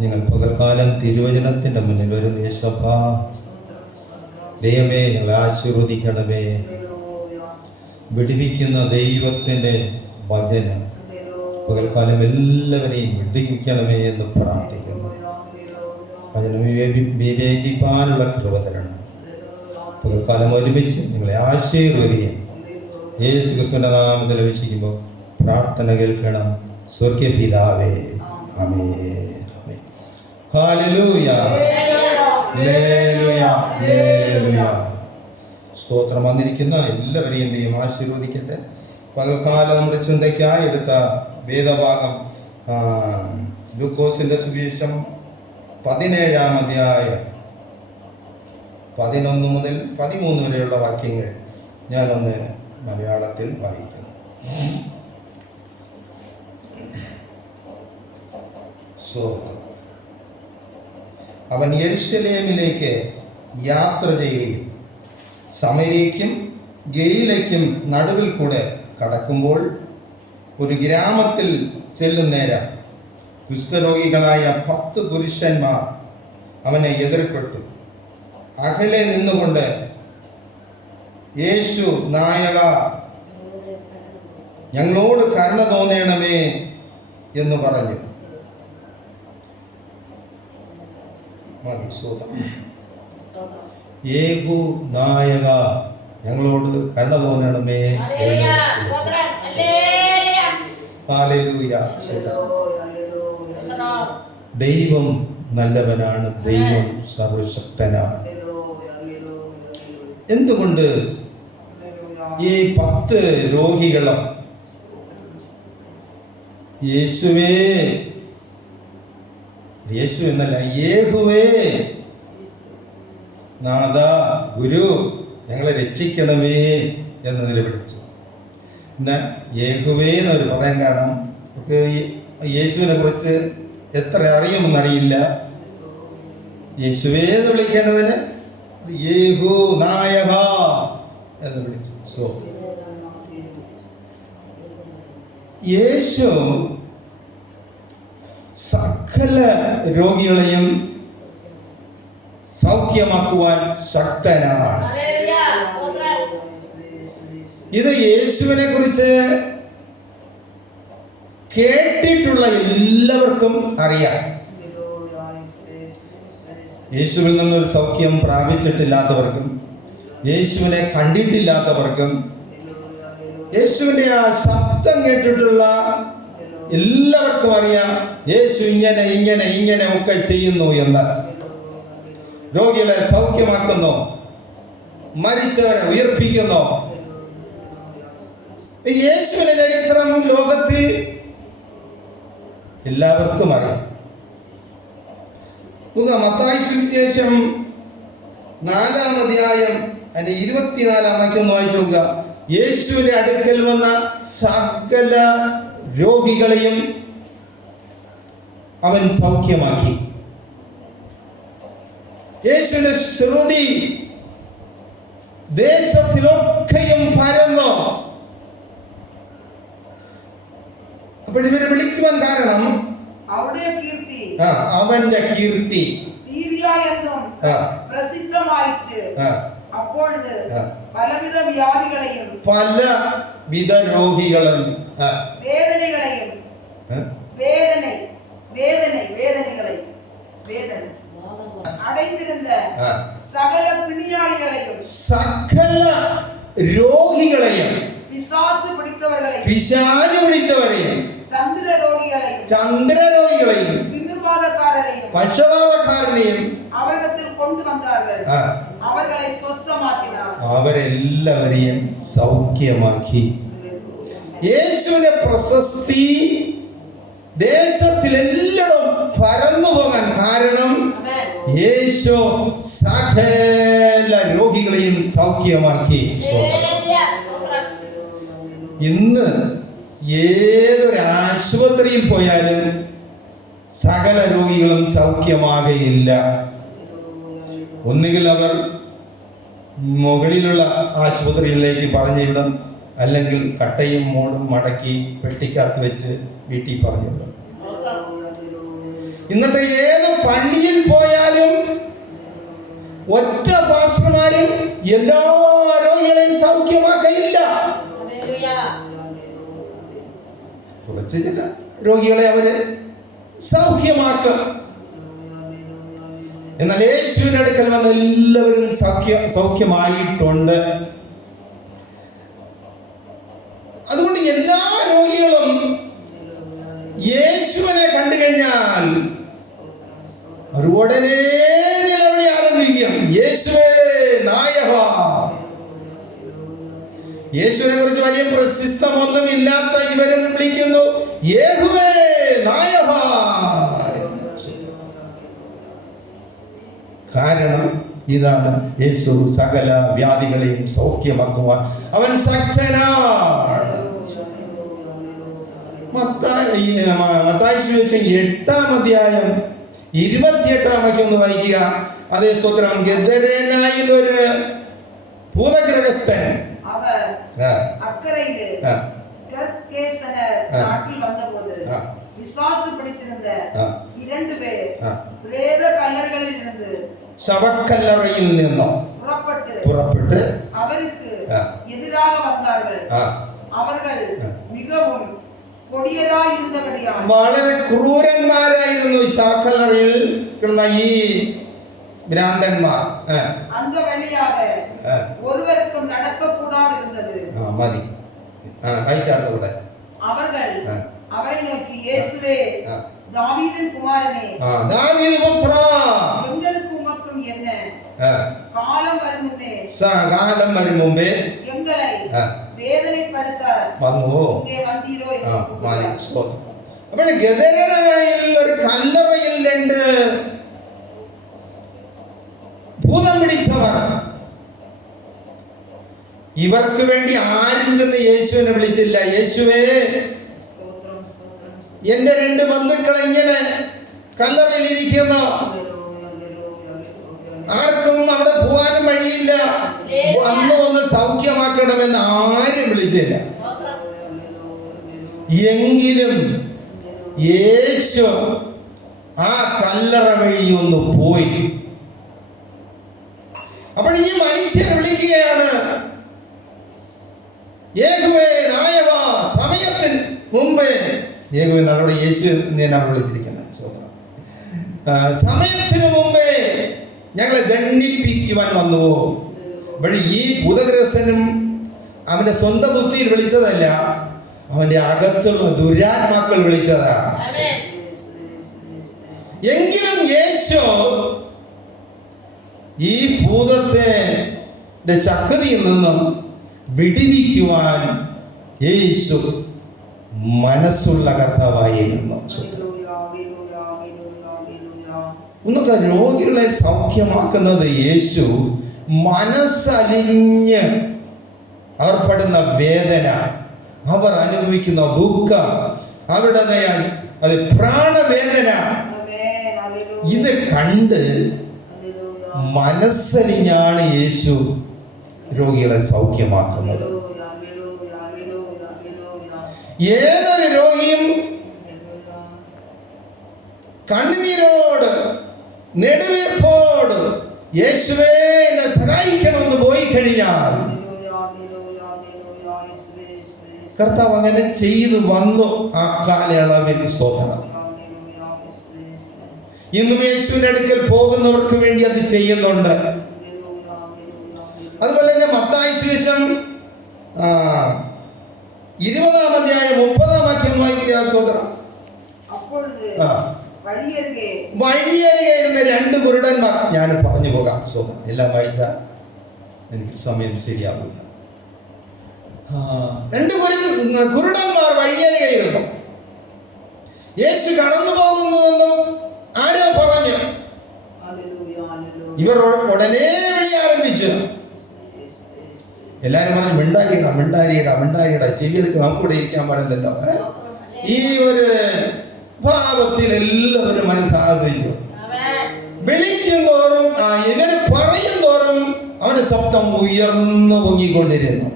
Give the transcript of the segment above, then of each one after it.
നിങ്ങൾ പകൽക്കാലം തിരുവചനത്തിൻ്റെ മുന്നിൽ വരുന്ന യേശുവപ്പാ, ദൈവമേ ഞങ്ങളെ ആശീർവദിക്കണമേ. വിടുവിക്കുന്ന ദൈവത്തിൻ്റെ വചനം പകൽക്കാലം എല്ലാവരെയും വിടുവിക്കണമേ എന്ന് പ്രാർത്ഥിക്കുന്നു. വചനം വിവേചിപ്പാനുള്ള കൃപ തരണം. പകൽക്കാലം ഒരുമിച്ച് നിങ്ങളെ ആശീർവദിക്കും. യേശു ക്രിസ്തുവിൻ്റെ നാമത്തിൽ അപേക്ഷിക്കുമ്പോൾ പ്രാർത്ഥന കേൾക്കണം. സ്വർഗ്ഗപിതാവേ, ആമേൻ. ഹല്ലേലൂയ, ഹല്ലേലൂയ, ഹല്ലേലൂയ. സ്തോത്രം. വന്നിരിക്കുന്ന എല്ലാവരെയും ദൈവം ആശീർവദിക്കട്ടെ. പകൽക്കാലം നമ്മുടെ ചിന്തയ്ക്കായി എടുത്ത വേദഭാഗം ലൂക്കോസിന്റെ സുവിശേഷം 17-ാം അധ്യായം 11 മുതൽ 13 വരെയുള്ള വാക്യങ്ങൾ ഞാനൊന്ന് മലയാളത്തിൽ വായിക്കുന്നു. അവൻ യെരുശലേമിലേക്ക് യാത്ര ചെയ്യുകയും സമരിയയ്ക്കും ഗലീലയ്ക്കും നടുവിൽ കൂടെ കടക്കുമ്പോൾ ഒരു ഗ്രാമത്തിൽ ചെല്ലുന്നേരം കുഷ്ഠരോഗികളായ 10 പുരുഷന്മാർ അവനെ എതിർപ്പെട്ടു. അകലെ നിന്നുകൊണ്ട്, യേശു നായക, ഞങ്ങളോട് കരുണ തോന്നണമേ എന്ന് പറഞ്ഞു. യേഹു നായക, ഞങ്ങളോട് കരുണ തോന്നണമേ. ഹല്ലേലൂയ. ദൈവം നല്ലവനാണ്, ദൈവം സർവശക്തനാണ്. എന്തുകൊണ്ട് ഈ 10 രോഗികളും യേശുവേ, യേശു എന്നല്ല, യേഹുവേ, നാഥ, ഗുരു, ഞങ്ങളെ രക്ഷിക്കണമേ എന്ന് നിലവിളിച്ചു. എന്നാൽ യേഹുവേ എന്നവർ പറയാൻ കാരണം യേശുവിനെ കുറിച്ച് എത്ര അറിയുമെന്നറിയില്ല. യേശുവേ എന്ന് വിളിക്കേണ്ടതിന് യേഹു നായക എന്ന് വിളിച്ചു. യേശു സകല രോഗികളെയും സൗഖ്യമാക്കുവാൻ ശക്തനാണ്. ഇത് യേശുവിനെ കുറിച്ച് കേട്ടിട്ടുള്ള എല്ലാവർക്കും അറിയാം. യേശുവിൽ നിന്നൊരു സൗഖ്യം പ്രാപിച്ചിട്ടില്ലാത്തവർക്കും യേശുവിനെ കണ്ടിട്ടില്ലാത്തവർക്കും യേശുവിൻ്റെ ആ ശബ്ദം കേട്ടിട്ടുള്ള എല്ലാവർക്കും അറിയാം യേശു ഇങ്ങനെ ഇങ്ങനെ ഇങ്ങനെ ഒക്കെ ചെയ്യുന്നു എന്ന്. രോഗികളെ സൗഖ്യമാക്കുന്നു, മരിച്ചവരെ ഉയർപ്പിക്കുന്നു. യേശുവിന്റെ ചരിത്രം ലോകത്തിൽ എല്ലാവർക്കും അറിയാം. മത്തായി സുവിശേഷം 4-ാം അധ്യായം 24-ാം വാക്യം വായിച്ചു നോക്കുക. യേശുവിന്റെ അടുക്കൽ വന്ന സകല രോഗികളെയും അവൻ സൗഖ്യമാക്കി. യേശുവിന്റെ ശ്രുതി ദേശത്തിലൊക്കെയും പരന്നു. അപ്പോൾ ഇവരെ വിളിക്കുവാൻ കാരണം അവന്റെ കീർത്തി പലവിധ രോഗികളെയും സകല രോഗികളെയും പിശാച് പിടിച്ചവരെയും ചന്ദ്രരോഗികളെയും പക്ഷപാതക്കാരനെയും അവരെല്ലാവരെയും സൗഖ്യമാക്കി. യേശുവിന്റെ പ്രശസ്തി ദേശത്തിലെല്ലാം പരന്നു പോകാൻ കാരണം യേശു സകല രോഗികളെയും സൗഖ്യമാക്കി. ഇന്ന് ഏതൊരു ആശുപത്രിയിൽ പോയാലും സകല രോഗികളും സൗഖ്യമാകയില്ല. ഒന്നുകിൽ അവർ മുകളിലുള്ള ആശുപത്രിയിലേക്ക് പറഞ്ഞുവിടും, അല്ലെങ്കിൽ കട്ടയും മൂടും മടക്കി പെട്ടിക്കകത്ത് വെച്ച് വീട്ടിൽ പറഞ്ഞുവിടും. ഇന്നത്തെ ഏത് പള്ളിയിൽ പോയാലും ഒറ്റ പാസ്റ്റർമാരും എല്ലാ രോഗികളെയും സൗഖ്യമാക്കയില്ല. കുറച്ച് ചില രോഗികളെ അവര് സൗഖ്യമാക്കും. എന്നാൽ യേശുവിന്റെ അടുക്കൽ വന്ന എല്ലാവരും സൗഖ്യമായിട്ടുണ്ട്. അതുകൊണ്ട് എല്ലാ രോഗികളും യേശുവിനെ കണ്ടു കഴിഞ്ഞാൽ അവർ ഉടനെ നിലവിളി ആരംഭിക്കും, യേശുവേ നായക. യേശുവിനെ കുറിച്ച് വലിയ പ്രശസ്തമൊന്നും ഇല്ലാത്ത ഇവരും വിളിക്കുന്നു, യേഹുവേ നായക. കാരണം ഇതാണ്, യേശു സകല വ്യാധികളെയും സൗഖ്യമാക്കുവാൻ അവൻ ശക്തനാണ്. മത്തായി സുവിശേഷം 8-ാം അധ്യായം 28-ാം വാക്യം ഒന്ന് വായിക്കുക. അതേ സ്തോത്രം. ഗദരേനായിൽ ഒരു ഭൂതഗ്രഹസ്ഥൻ ശവക്കല്ലറയിൽ നിന്നും പുറപ്പെട്ട് അവർക്ക് എതിരാக വந்தார்கள். അവர்கள் മിகவும் വളരെ ക്രൂരന്മാരായിരുന്നു ശവക്കല്ലറയിൽ കിടന്ന ഈ ഭ്രാന്തന്മാർ. മതി വായിച്ചാർന്ന കൂടെ. ദാവീദ് പുത്ര കാലം വരും മുമ്പേ അപ്പോൾ ഗദരനായിൽ ഒരു കല്ലറയിൽ 2 ഭൂതം പിടിച്ചവർ. ഇവർക്ക് വേണ്ടി ആരും ചെന്ന് യേശുവിനെ വിളിച്ചില്ല. യേശുവേ, എന്റെ 2 ബന്ധുക്കൾ ഇങ്ങനെ കല്ലറയിൽ ഇരിക്കുന്നു, ആർക്കും അവിടെ പോകാനും വഴിയില്ല, അന്ന് ഒന്ന് സൗഖ്യമാക്കണമെന്ന് ആരും വിളിച്ചില്ല. എങ്കിലും യേശു ആ കല്ലറ വഴി ഒന്ന് പോയി. അപ്പോൾ ഈ മനുഷ്യരെ വിളിക്കുകയാണ്, യേഹുവേ നായക, സമയത്തിന് മുമ്പേ. യേഹുവേ നല്ലോടെ യേശു എന്നാണ് വിളിച്ചിരിക്കുന്നത്. സമയത്തിന് മുമ്പേ ഞങ്ങളെ ദണ്ഡിപ്പിക്കുവാൻ വന്നുവോ? വഴി ഈ ഭൂതഗ്രഹസ്ഥനും അവന്റെ സ്വന്തം ബുദ്ധിയിൽ വിളിച്ചതല്ല, അവന്റെ അകത്തുള്ള ദുരാത്മാക്കൾ വിളിച്ചതാണ്. എങ്കിലും യേശു ഈ ഭൂതത്തെ ശക്തിയിൽ നിന്നും വിടിവിക്കുവാൻ യേശു മനസ്സുള്ള കർത്താവായിരുന്നു. ഇന്നത്തെ രോഗികളെ സൗഖ്യമാക്കുന്നത് യേശു മനസ്സലിഞ്ഞ് അവർ പെടുന്ന വേദന, അവർ അനുഭവിക്കുന്ന ദുഃഖം, അവരുടെ അത് പ്രാണവേദന, ഇത് കണ്ട് മനസ്സലിഞ്ഞാണ് യേശു രോഗികളെ സൗഖ്യമാക്കുന്നത്. ഏതൊരു രോഗിയും കണ്ണുനീരോട് നെടുവീർപ്പോട് യേശുവേ എന്നെ സഹായിക്കണമെന്ന് പോയി കഴിഞ്ഞാൽ കർത്താവ് അങ്ങനെ ചെയ്തു വന്നു. ആ കാലയളവിൽ സ്തോത്രം. ഇന്നും യേശുവിന്റെ അടുക്കൽ പോകുന്നവർക്ക് വേണ്ടി അത് ചെയ്യുന്നുണ്ട്. അതുപോലെ തന്നെ മത്തായി സുവിശേഷം 20-ാം അധ്യായം 30-ാം വാക്യം വായിക്കുക. സ്തോത്രം. വഴിയരികെ ഇരുന്ന 2 കുരുടന്മാർ, ഞാൻ പറഞ്ഞു പോകാം. സ്തോത്രം. എല്ലാം വായിച്ചാൽ എനിക്ക് സമയം ശരിയാവില്ല. 2 കുരുടന്മാർ വഴിയരികയിരുന്നു. യേശു കടന്നു പോകുന്നുവെന്നും ആരോ പറഞ്ഞു. ഇവർ ഉടനെ വിളി ആരംഭിച്ചു. എല്ലാരും പറഞ്ഞു, മിണ്ടാരിയിട ചെവിയെടുത്ത് നമുക്കിവിടെ ഇരിക്കാൻ പാടില്ലല്ലോ. ഈ ഒരു ഭാവത്തിൽ എല്ലാവരും മനസ്സാസിച്ചു. വിളിക്കും തോറും ഇവര് പറയും തോറും അവന് ശബ്ദം ഉയർന്നു പൊങ്ങിക്കൊണ്ടിരുന്നു.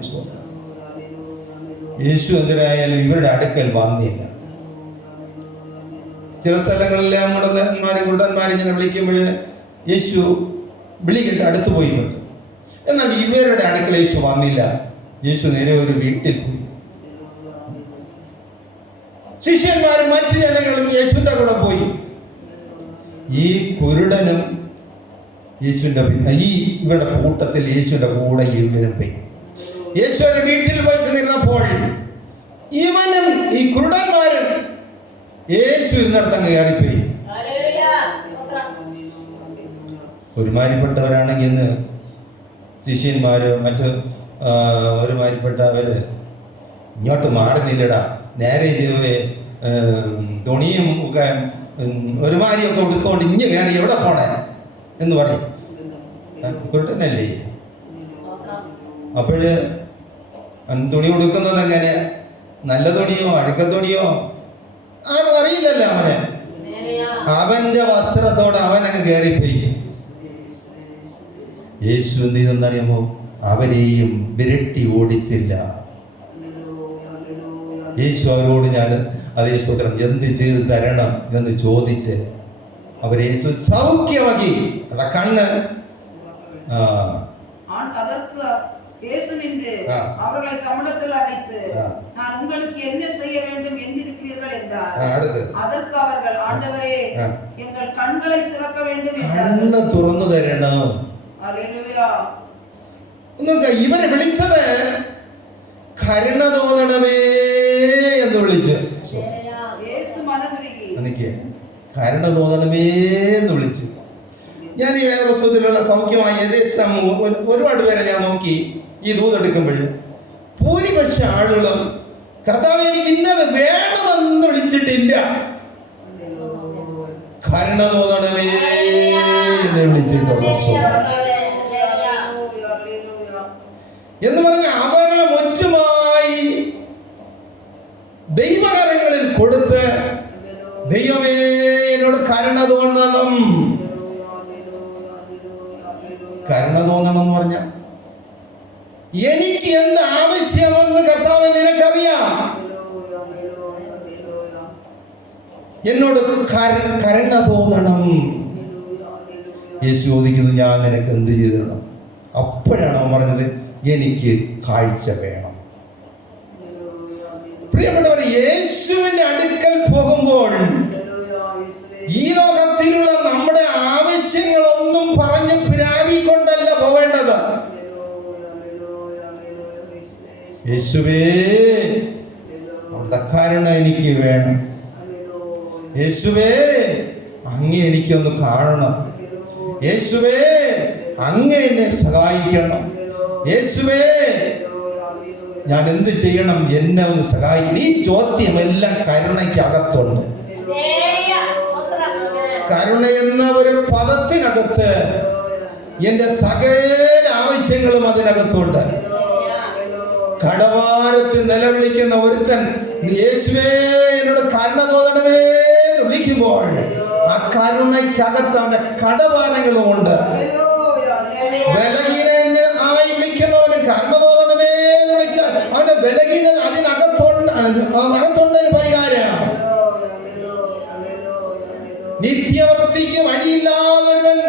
യേശു എന്തിനായാലും ഇവരുടെ അടുക്കൽ വന്നില്ല. ചില സ്ഥലങ്ങളിലെ മുടന്തന്മാരും കുരുടന്മാരും ഇങ്ങനെ വിളിക്കുമ്പോൾ യേശു വിളി കേട്ട് അടുത്ത് പോയിട്ടുണ്ട്. എന്നാൽ ഇവരുടെ അടുക്കൽ യേശു വന്നില്ല. യേശു നേരെ ഒരു വീട്ടിൽ പോയി. ശിഷ്യന്മാരും മറ്റു ജനങ്ങളും യേശുവിന്റെ കൂടെ പോയി. ഈ കുരുടനും യേശുവിന്റെ ഇവരുടെ കൂട്ടത്തിൽ യേശുവിന്റെ കൂടെ ഇവരും പോയി. യേശുവിന്റെ വീട്ടിൽ പോയിട്ട് നിന്നപ്പോൾ ഇവനും ഈ കുരുടന്മാരും യേശു ഇരുന്നിടത്ത് അങ്ങ് കയറിപ്പോയി. ഒരുമാതിരിപ്പെട്ടവരാണെങ്കിൽ ഇന്ന് ശിഷ്യന്മാര് മറ്റ് ഒരുമാതിരിപ്പെട്ടവര് ഇങ്ങോട്ട് മാറുന്നില്ലടാ, നേരെ ചെയ്യുവേ തുണിയും ഒക്കെ ഒരുമാതിരിയൊക്കെ എടുത്തോണ്ട് ഇഞ്ഞ് കയറി എവിടെ പോണേ എന്ന് പറയും. കുരുട്ടനല്ലേ? അപ്പോഴ് തുണി ഉടുക്കുന്നത് എങ്ങനെ, നല്ല തുണിയോ അഴുക്ക തുണിയോ ആരും അറിയില്ലല്ലോ അവനെ. അവന്റെ വസ്ത്രത്തോടെ അവൻ അങ്ങ് കയറിപ്പോയി. യേശു എന്ത് ചെയ്തെന്നറിയുമോ? അവരെയും വിരട്ടി ഓടിച്ചില്ല. യേശു അവരോട് ഞാൻ അതേ സ്തോത്രം എന്ത് ചെയ്ത് തരണം എന്ന് ചോദിച്ച് അവരെ യേശു സൗഖ്യമാക്കി. കണ്ണ് இயேசு நின்று அவர்களை கமலத்தில் அடைத்து நான் உங்களுக்கு என்ன செய்ய வேண்டும் என்றிருக்கிறீர்கள் என்றார். அதற்கு அவர்கள் ஆண்டவரே எங்கள் கண்களை திறக்க வேண்டும் என்றார்கள். കണ്ണ് തുറന്നു തരണം. ഹല്ലേലൂയ. ഇവരെ വിളിച്ചത് കരുണ തോന്നണമേ എന്ന് വിളിച്ചു. യേശു മനതുരുകി എനിക്ക് കരുണ തോന്നണമേ എന്ന് വിളിച്ചു. ഞാൻ ഈ വേദപുസ്തകത്തിലുള്ള സൗഖ്യമായ ഏകദേശം ഒരുപാട് പേരെ ഞാൻ നോക്കി. ഈ ദൂതെടുക്കുമ്പോൾ ഭൂരിപക്ഷ ആളുകളും കർത്താവ് എനിക്ക് ഇന്നത് വേണമെന്ന് വിളിച്ചിട്ടില്ല, കരുണ തോന്നണമേ എന്ന് വിളിച്ചിട്ടുള്ളൂ. എന്ന് പറഞ്ഞ അവരെ മുറ്റുമായി ദൈവകരങ്ങളിൽ കൊടുത്ത് ദൈവമേ എന്നോട് കരുണ തോന്നണം. കരുണ തോന്നണം എന്ന് പറഞ്ഞ എനിക്ക് എന്ത് ആവശ്യമെന്ന് കർത്താവ് നിനക്കറിയാം. എന്നോട് കരുണ തോന്നണം. യേശു ചോദിക്കുന്നു ഞാൻ നിനക്ക് എന്ത് ചെയ്തിടണം? അപ്പോഴാണ് അവൻ പറഞ്ഞത് എനിക്ക് കാഴ്ച വേണം. പ്രിയപ്പെട്ടവർ, യേശുവിന്റെ അടുക്കൽ പോകുമ്പോൾ ഈ ലോകത്തിലുള്ള നമ്മുടെ ആവശ്യങ്ങളൊന്നും പറഞ്ഞ് പിരാവിക്കൊണ്ടല്ല പോവേണ്ടത്. യേശുവേ അവിടുത്തെ കരുണ എനിക്ക് വേണം. യേശുവേ അങ്ങേ എനിക്കൊന്ന് കാണണം. യേശുവേ അങ്ങേ എന്നെ സഹായിക്കണം. യേശുവേ ഞാൻ എന്ത് ചെയ്യണം, എന്നെ ഒന്ന് സഹായിക്കണം. ഈ ചോദ്യമെല്ലാം കരുണയ്ക്കകത്തുണ്ട്. കരുണ എന്ന ഒരു പദത്തിനകത്ത് എന്റെ സകല ആവശ്യങ്ങളും അതിനകത്തുണ്ട്. കടവാരത്തിൽ നിലവിളിക്കുന്ന ഒരുത്തൻ യേശുവേ എന്നോട് കരുണ തോന്നണമേ എന്ന് വിളിക്കുമ്പോൾ ആ കരുണയ്ക്കകത്ത് അവന്റെ കടവാരങ്ങളുമുണ്ട്. ബലഹീനനെ ആയി വിളിക്കുന്നവന് കരുണ തോന്നണമേ എന്ന് വിളിച്ചാൽ അവന്റെ ബലഹീനത അകത്തുണ്ടതിന് പരിഹാരം. നിത്യവൃത്തിക്ക് വഴിയില്ലാതൊരുവൻ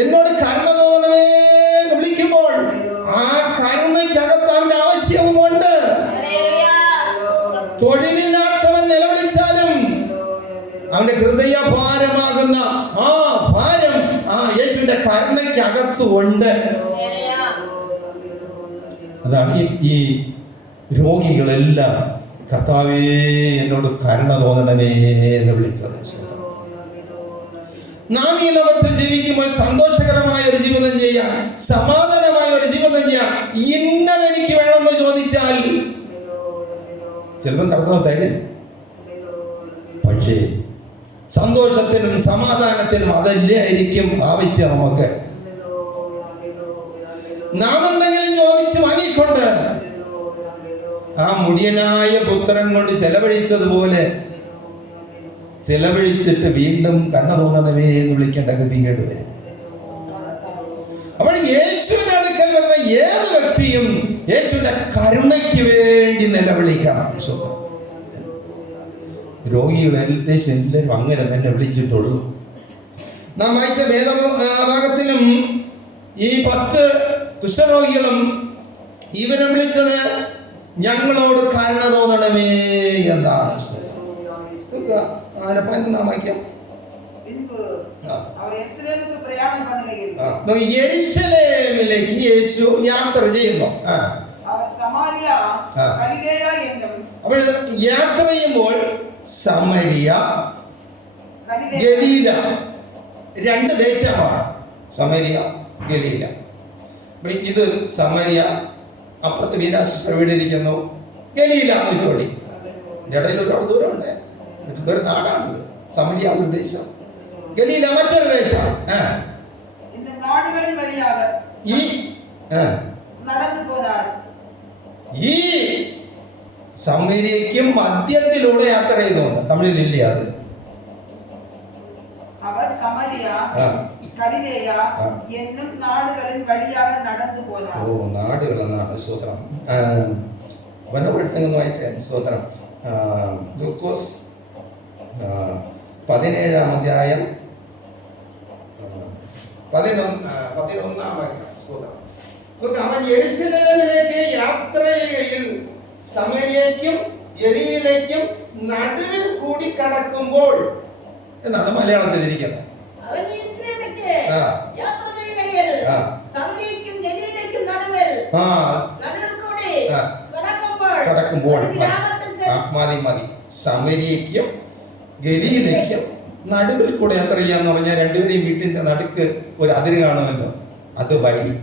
എന്നോട് കരുണ തോന്നണമേ എന്ന് വിളിക്കുമ്പോൾ ആ കരുണയ്ക്കകത്ത് അവന്റെ ആവശ്യവുമുണ്ട്. തൊഴിലില്ലാത്തവൻ നിലവിളിച്ചാലും അവന്റെ ഹൃദയഭാരമാകുന്ന ആ ഭാരം ആ യേശുവിന്റെ കരുണയ്ക്കകത്തുണ്ട്. അതാണ് ഈ രോഗികളെല്ലാം കർത്താവേ എന്നോട് കരുണ തോന്നണമേ എന്ന് വിളിച്ചത്. നാം ഈ ലോകത്തിൽ ജീവിക്കുമ്പോൾ സന്തോഷകരമായ ഒരു ജീവിതം ചെയ്യാം, സമാധാനമായ ഒരു ജീവിതം ചെയ്യാം. ഇന്നത് എനിക്ക് വേണമെന്ന് ചോദിച്ചാൽ ചിലപ്പോൾ കർത്താവ് തരും. പക്ഷേ സന്തോഷത്തിനും സമാധാനത്തിനും അതല്ലേ ആയിരിക്കും ആവശ്യം. നമുക്ക് നാം എന്തെങ്കിലും ചോദിച്ച് വാങ്ങിക്കൊണ്ട് ആ മുടിയനായ പുത്രൻ കൊണ്ട് ചെലവഴിച്ചതുപോലെ ചെലവഴിച്ചിട്ട് വീണ്ടും കണ്ണ തോന്നണമേ എന്ന് വിളിക്കേണ്ട ഗതികേട് വരും. അപ്പോൾ യേശുവിന്റെ അടുക്കൽ വരുന്ന ഏത് വ്യക്തിയും യേശുവിന്റെ കരുണയ്ക്ക് വേണ്ടി നിലവിളിക്കണം. രോഗികൾ ഏകദേശം എല്ലാവരും അങ്ങനെ തന്നെ വിളിച്ചിട്ടുള്ളൂ. നാം വായിച്ച വേദഭാഗത്തിലും ഈ 10 കുഷ്ഠരോഗികളും ഇവരെ വിളിച്ചത് ഞങ്ങളോട് കരുണ തോന്നണമേ എന്നാണ്. നാം വായിക്കാം. യെരൂശലേമിലേക്ക് യേശു യാത്ര ചെയ്യുന്നു. അപ്പോൾ യാത്ര ചെയ്യുമ്പോൾ സമരിയ, ഗലീല 2 ദേശമാണ്. സമരിയ, ഗലീല. ഇത് സമരിയ, അപ്പുറത്ത് വീരാശിഷ്ട വീടിരിക്കുന്നു. ഗലീല എന്ന് വെച്ചോളി. ഇടയിൽ ഒരുപാട് ദൂരമുണ്ട്. ഒരു നാടാണിത്. സമരിയ ഒരു ദേശം, ഗലീല മറ്റൊരു ദേശം. ഈ സമരിയയ്ക്കും മധ്യത്തിലൂടെ യാത്ര ചെയ്തോണ്ട് തമിഴിലില്ല അത്. നാടുകളെന്നാണ് സ്തോത്രം. വനപ്പെടുത്തെന്ന് വായിച്ച സ്തോത്രം. ലൂക്കോസ് 17-ാം അധ്യായം 11-ാം വാക്യം. സ്തോത്രം. അവൻ യെരൂശലേമിലേക്ക് യാത്ര ചെയ്യുകയിൽ സമരിയയ്ക്കും ഗലീലയ്ക്കും നടുവിൽ കൂടി കടക്കുമ്പോൾ എന്നാണ് മലയാളത്തിൽ ഇരിക്കുന്നത്. കടക്കുമ്പോൾ മതി. സമരിയയ്ക്കും ഗലീലയ്ക്കും നടുവിൽ കൂടെ യാത്ര ചെയ്യാന്ന് പറഞ്ഞാൽ രണ്ടുപേരെയും വീട്ടിന്റെ നടുക്ക് ഒരു അതിര് കാണുമല്ലോ, അത് വഴി.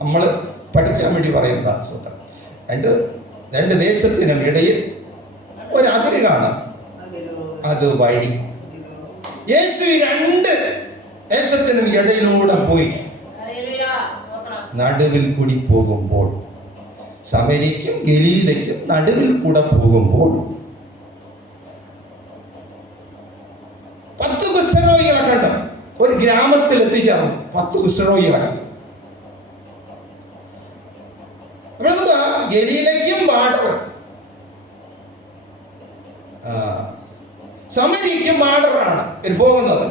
നമ്മൾ പഠിക്കാൻ വേണ്ടി പറയുന്നതാ സൂത്രം. രണ്ട് ദേശത്തിനും ഇടയിൽ ഒരു അതിര് കാണാം, അത് വഴി. യേശു 2 ദേശത്തിനും ഇടയിലൂടെ പോയി നടുവിൽ കൂടി പോകുമ്പോൾ, സമരിക്കും ഗലീലയ്ക്കും നടുവിൽ കൂടെ പോകുമ്പോൾ 10 കുഷ്ഠരോഗികളെ കണ്ടു. ഒരു ഗ്രാമത്തിൽ എത്തിച്ചേർന്നു. 10 കുഷ്ഠരോഗികളെ കണ്ടു. ഗലീലയ്ക്കും ബാർഡർ, സമരിക്കും ബാർഡറാണ് പോകുന്നത്.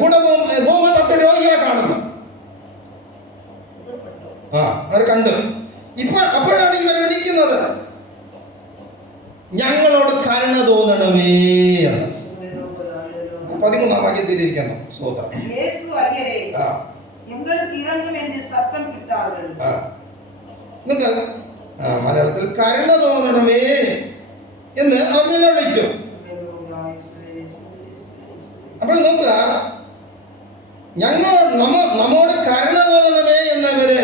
കൂടെ പോകുമ്പോൾ 10 രോഗികളെ കാണുന്നു. അവർ കണ്ടു. അപ്പോഴാണ് ഇവർ വിളിക്കുന്നത് ഞങ്ങളോട് കരുണ തോന്നണമേ എന്ന്. 13-ാം വാക്യത്തിലിരിക്കുന്നു. സ്തോത്രം. മലയാളത്തിൽ കരുണ തോന്നണമേ എന്ന് അവർ നിലവിളിച്ചു. അപ്പോൾ നോക്കുക, നമ്മോട് കരുണ തോന്നണമേ എന്നവര്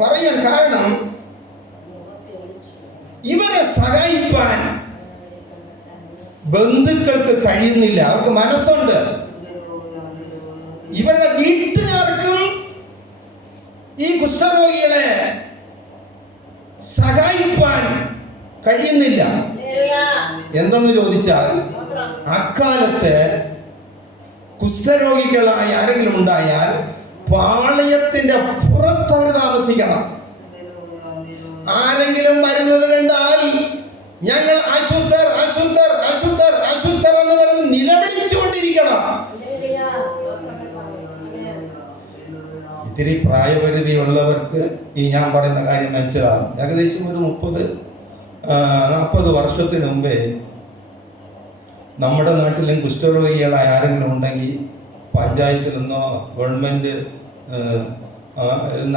പറയാൻ കാരണം ഇവരെ സഹായിപ്പാൻ ബന്ധുക്കൾക്ക് കഴിയുന്നില്ല. അവർക്ക് മനസ്സുണ്ട്. ഇവരുടെ വീട്ടുകാർക്കും ഈ കുഷ്ഠരോഗികളെ സഹായിപ്പാൻ കഴിയുന്നില്ല. എന്തെന്ന് ചോദിച്ചാൽ, അക്കാലത്ത് കുഷ്ഠരോഗികളായ ആരെങ്കിലും ഉണ്ടായാൽ പാളയത്തിന്റെ പുറത്ത് അവർ താമസിക്കണം. ആരെങ്കിലും വരുന്നത് കണ്ടാൽ ഞങ്ങൾ അശുദ്ധർ അശുദ്ധർ അശുദ്ധർ അശുദ്ധർ എന്ന് പറഞ്ഞ് നിലവിളിച്ചുകൊണ്ടിരിക്കണം. ഇത്തിരി പ്രായപരിധി ഉള്ളവർക്ക് ഈ ഞാൻ പറയുന്ന കാര്യം മനസ്സിലാകും. ഏകദേശം ഒരു 30-40 വർഷത്തിന് മുമ്പേ നമ്മുടെ നാട്ടിലും കുഷ്ഠരോഗികളായ ആരെങ്കിലും ഉണ്ടെങ്കിൽ പഞ്ചായത്തിൽ നിന്നോ ഗവൺമെൻറ്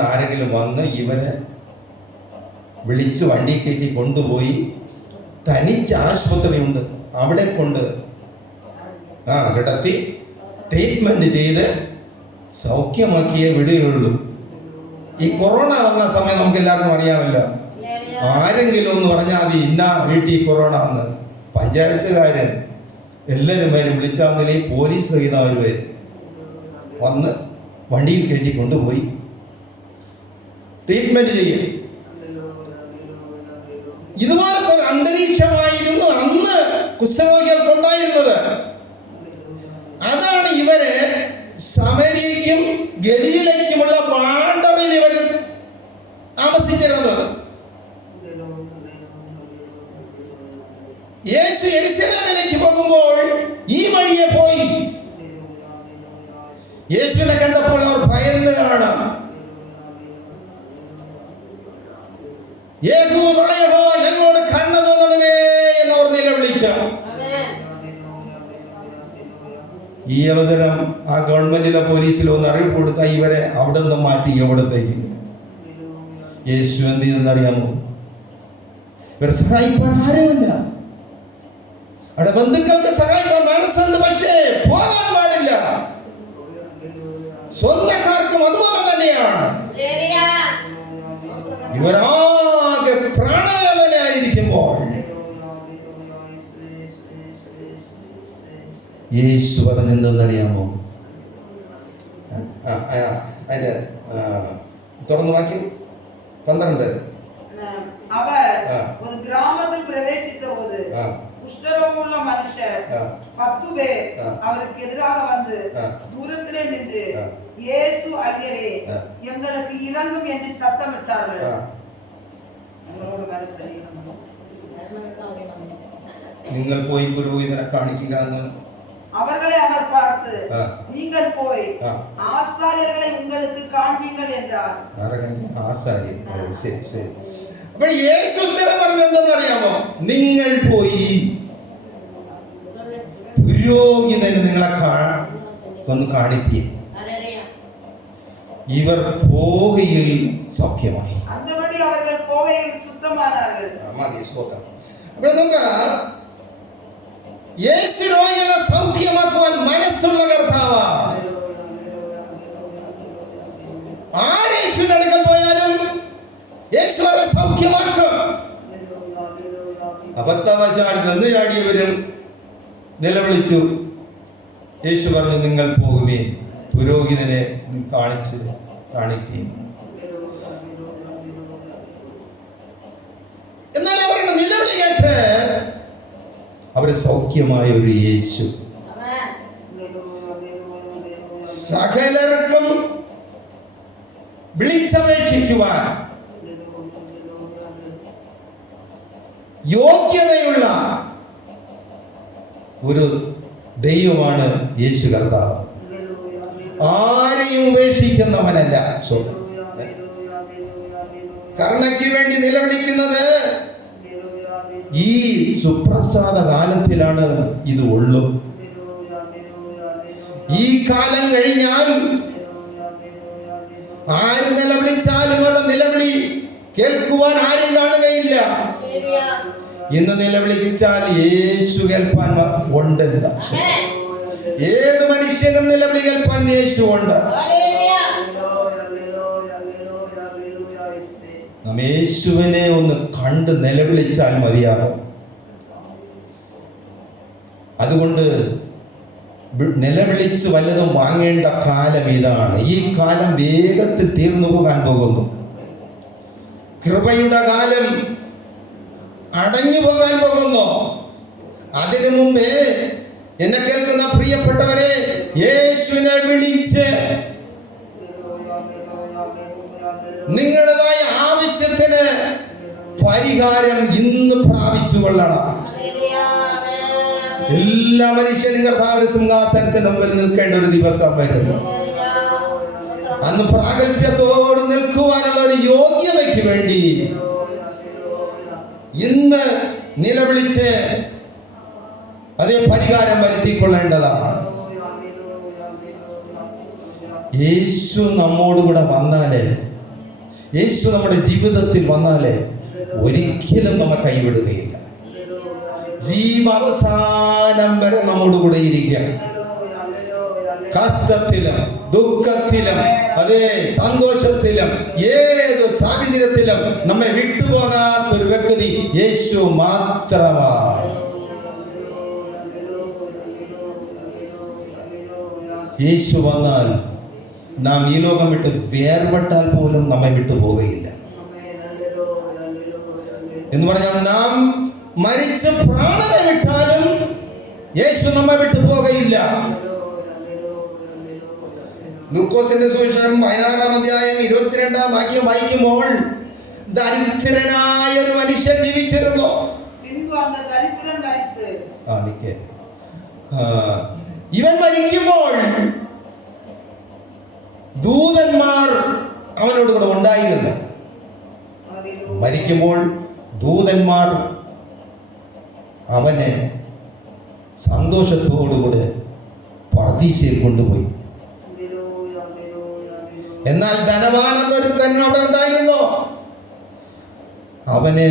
ആരെങ്കിലും വന്ന് ഇവരെ വിളിച്ച് വണ്ടി കയറ്റി കൊണ്ടുപോയി തനിച്ച് ആശുപത്രിയുണ്ട്, അവിടെ കൊണ്ട് കിടത്തി ട്രീറ്റ്മെൻറ്റ് ചെയ്ത് സൗഖ്യമാക്കിയേ വിടുകയുള്ളൂ. ഈ കൊറോണ വന്ന സമയം നമുക്ക് എല്ലാവർക്കും അറിയാമല്ലോ. ആരെങ്കിലും ഒന്ന് പറഞ്ഞാൽ മതി ഇന്ന വീട്ടിൽ കൊറോണ വന്ന്, പഞ്ചായത്തുകാരൻ എല്ലാവരും വരും. വിളിച്ചാൽ പോലീസ് സഹിതം അവർ വരും, വന്ന് വണ്ടിയിൽ കയറ്റി കൊണ്ടുപോയി ട്രീറ്റ്മെന്റ് ചെയ്യും. ഇതുപോലത്തെ ഒരു അന്തരീക്ഷമായിരുന്നു അന്ന് കുഷ്ഠരോഗികൾക്കുണ്ടായിരുന്നത്. അതാണ് ഇവരെ സമരിയയ്ക്കും ഗലീലയ്ക്കുമുള്ള ബാർഡറിൽ ഇവർ താമസിച്ചിരുന്നത്. യേശു യെരുശലേമിലേക്ക് പോകുമ്പോൾ ഈ വഴിയെ പോയി. യേശുവിനെ കണ്ടപ്പോൾ അവർ ഭയന്ന് കാണാം. യേഹൂദായവോ, ഞങ്ങളോട് കരുണ തോന്നണമേ എന്നവർ നിലവിളിച്ചു. ഈ അവസരം ആ ഗവൺമെന്റിലെ പോലീസിലോ ഒന്ന് അറിയിപ്പ് കൊടുത്താൽ ഇവരെ അവിടെ നിന്ന് മാറ്റി എവിടത്തേക്ക്. യേശു എന്ത് ചെയ്തെന്നറിയാമോ? ഇവരെ സഹായിക്കാൻ ആരുമില്ല. അവിടെ ബന്ധുക്കൾക്ക് സഹായിക്കാൻ മനസ്സുണ്ട്, പക്ഷേ പോകാൻ പാടില്ല. സ്വന്തക്കാർക്കും അതുപോലെ തന്നെയാണ്. ഇവരാകെ പ്രാണവേദനയായിരിക്കുമ്പോൾ യേശു പറഞ്ഞെന്തെന്നറിയാമോ? അതിന്റെ തുറന്നു വാക്യം 12. അവർ ഒരു ഗ്രാമത്തിൽ പ്രവേശിച്ചപോது കുഷ്ഠരോഗമുള്ള മനുഷ്യർ 10 പേർ അവർക്ക് എതിരാக வந்து தூரத்திலே நின்று இயேசு ஐயரே எங்களுக்கு இரங்கும் என்று சத்தமிட்டார்கள். നിങ്ങൾ പോയി പുരോഹിതനെ കാണിക്കുക എന്ന് அவர்களை அவர் பார்த்து நீங்கள் போய் ஆசாரியர்களை உங்களுக்கு காண்பீங்கள் என்றார். ആസാര്യൻ. ശരി ശരി. അപ്പോൾ യേശു ഉത്തരം പറഞ്ഞത് എന്തെന്നറിയാമോ? നിങ്ങൾ പോയി പുരോഹിതന് നിങ്ങളെ ഒന്ന് കാണിപ്പീൻ. ഇവർ പോകയിൽ സൗഖ്യമായി. അந்தபடி அவர்கள் போகையில் சுத்தமானார்கள். അപ്പോൾ നമുക്ക് യേശു രോഗികളെ സൗഖ്യമാക്കുവാൻ മനസ്സുള്ള കർത്താവാണ്. ആര് യേശുവിന്റെ അടുക്കൽ പോയാലും യേശു അവരെ സൗഖ്യമാക്കും. അബദ്ധവശാൽ കന്നു ചാടിയവരും നിലവിളിച്ചു. യേശു പറഞ്ഞു, നിങ്ങൾ പോകുകയും പുരോഹിതനെ കാണിക്കുകയും. എന്നാൽ അവരുടെ നിലവിളി കേട്ട് അവരെ സൗഖ്യമായ ഒരു യേശു സകലർക്കും വിളിച്ചപേക്ഷിക്കുവാൻ യോഗ്യതയുള്ള ഒരു ദൈവമാണ് യേശു കർത്താവ്. ആരെയും ഉപേക്ഷിക്കുന്നവനല്ല. കരുണയ്ക്ക് വേണ്ടി നിലവിളിക്കുന്നത് ഈ സുപ്രസാദ കാലത്തിലാണ് ഇത് ഉള്ളൂ. ഈ കാലം കഴിഞ്ഞാൽ ആര് നിലവിളിച്ചാലും അവരുടെ നിലവിളി കേൾക്കുവാൻ ആരും കാണുകയില്ല. ഇന്ന് നിലവിളിച്ചാൽ യേശു കേൾപ്പാൻ ഉണ്ട്. ഏത് മനുഷ്യനും നിലവിളി കേൾപ്പാൻ യേശു ഉണ്ട്. നാം യേശുവിനെ ഒന്ന് കണ്ട് നിലവിളിച്ചാൽ മതിയാകും. അതുകൊണ്ട് നിലവിളിച്ച് വല്ലതും വാങ്ങേണ്ട കാലം ഇതാണ്. ഈ കാലം വേഗത്തിൽ തീർന്നു പോകാൻ പോകുന്നു. കൃപയുടെ കാലം അടഞ്ഞു പോകാൻ പോകുന്നു. അതിനു മുമ്പേ എന്നെ കേൾക്കുന്ന പ്രിയപ്പെട്ടവരെ, യേശുവിനെ വിളിച്ച് നിങ്ങളുടേതായ ആവശ്യത്തിന് പരിഹാരം ഇന്ന് പ്രാപിച്ചു കൊള്ളണം. എല്ലാ മനുഷ്യനും കർത്താവിന്റെ സിംഹാസനത്തിന് മുമ്പിൽ നിൽക്കേണ്ട ഒരു ദിവസം വരുന്നു. അന്ന് പ്രാഗൽഭ്യത്തോട് നിൽക്കുവാനുള്ള ഒരു യോഗ്യതയ്ക്ക് വേണ്ടി ഇന്ന് നിലവിളിച്ച് അതേ പരിഹാരം വരുത്തിക്കൊള്ളേണ്ടതാണ്. യേശു നമ്മോടുകൂടെ വന്നാലേ, യേശു നമ്മുടെ ജീവിതത്തിൽ വന്നാലേ ഒരിക്കലും നമ്മെ കൈവിടുകയില്ല. ജീവാവസാനം വരെ നമ്മോടുകൂടെ ഇരിക്കാം. കഷ്ടത്തിലും ദുഃഖത്തിലും അതേ സന്തോഷത്തിലും ഏത് സാഹചര്യത്തിലും നമ്മെ വിട്ടുപോകാത്തൊരു വ്യക്തി യേശു മാത്രമാണ്. യേശു വന്നാൽ നാം ഈ ലോകം വിട്ട് വേർപെട്ടാൽ പോലും നമ്മെ വിട്ടു പോവുകയില്ല. എന്ന് പറഞ്ഞാൽ നാം മരിച്ച് പ്രാണനെ വിട്ടാലും യേശു നമ്മെ വിട്ടു പോവുകയില്ല. ലൂക്കോസിന്റെ സുവിശേഷം 16-ാം അധ്യായം 22-ാം വാക്യം വായിക്കുമ്പോൾ ദരിദ്രനായ ഒരു മനുഷ്യൻ ജീവിച്ചിരുന്നു. பின்பு அந்த தரித்திரன் மரித்து നിക്കേ ഇവൻ മരിക്കുമ്പോൾ ദൂതന്മാർ അവനോട് കൂടെ ഉണ്ടായിരുന്നു. മരിക്കുമ്പോൾ ദൂതന്മാർ അവനെ സന്തോഷത്തോടുകൂടെ പർദീസയിൽ കൊണ്ടുപോയി. എന്നാൽ ധനവാൻ എന്നൊരുത്തൻ അവിടെ ഉണ്ടായിരുന്നു. അവന്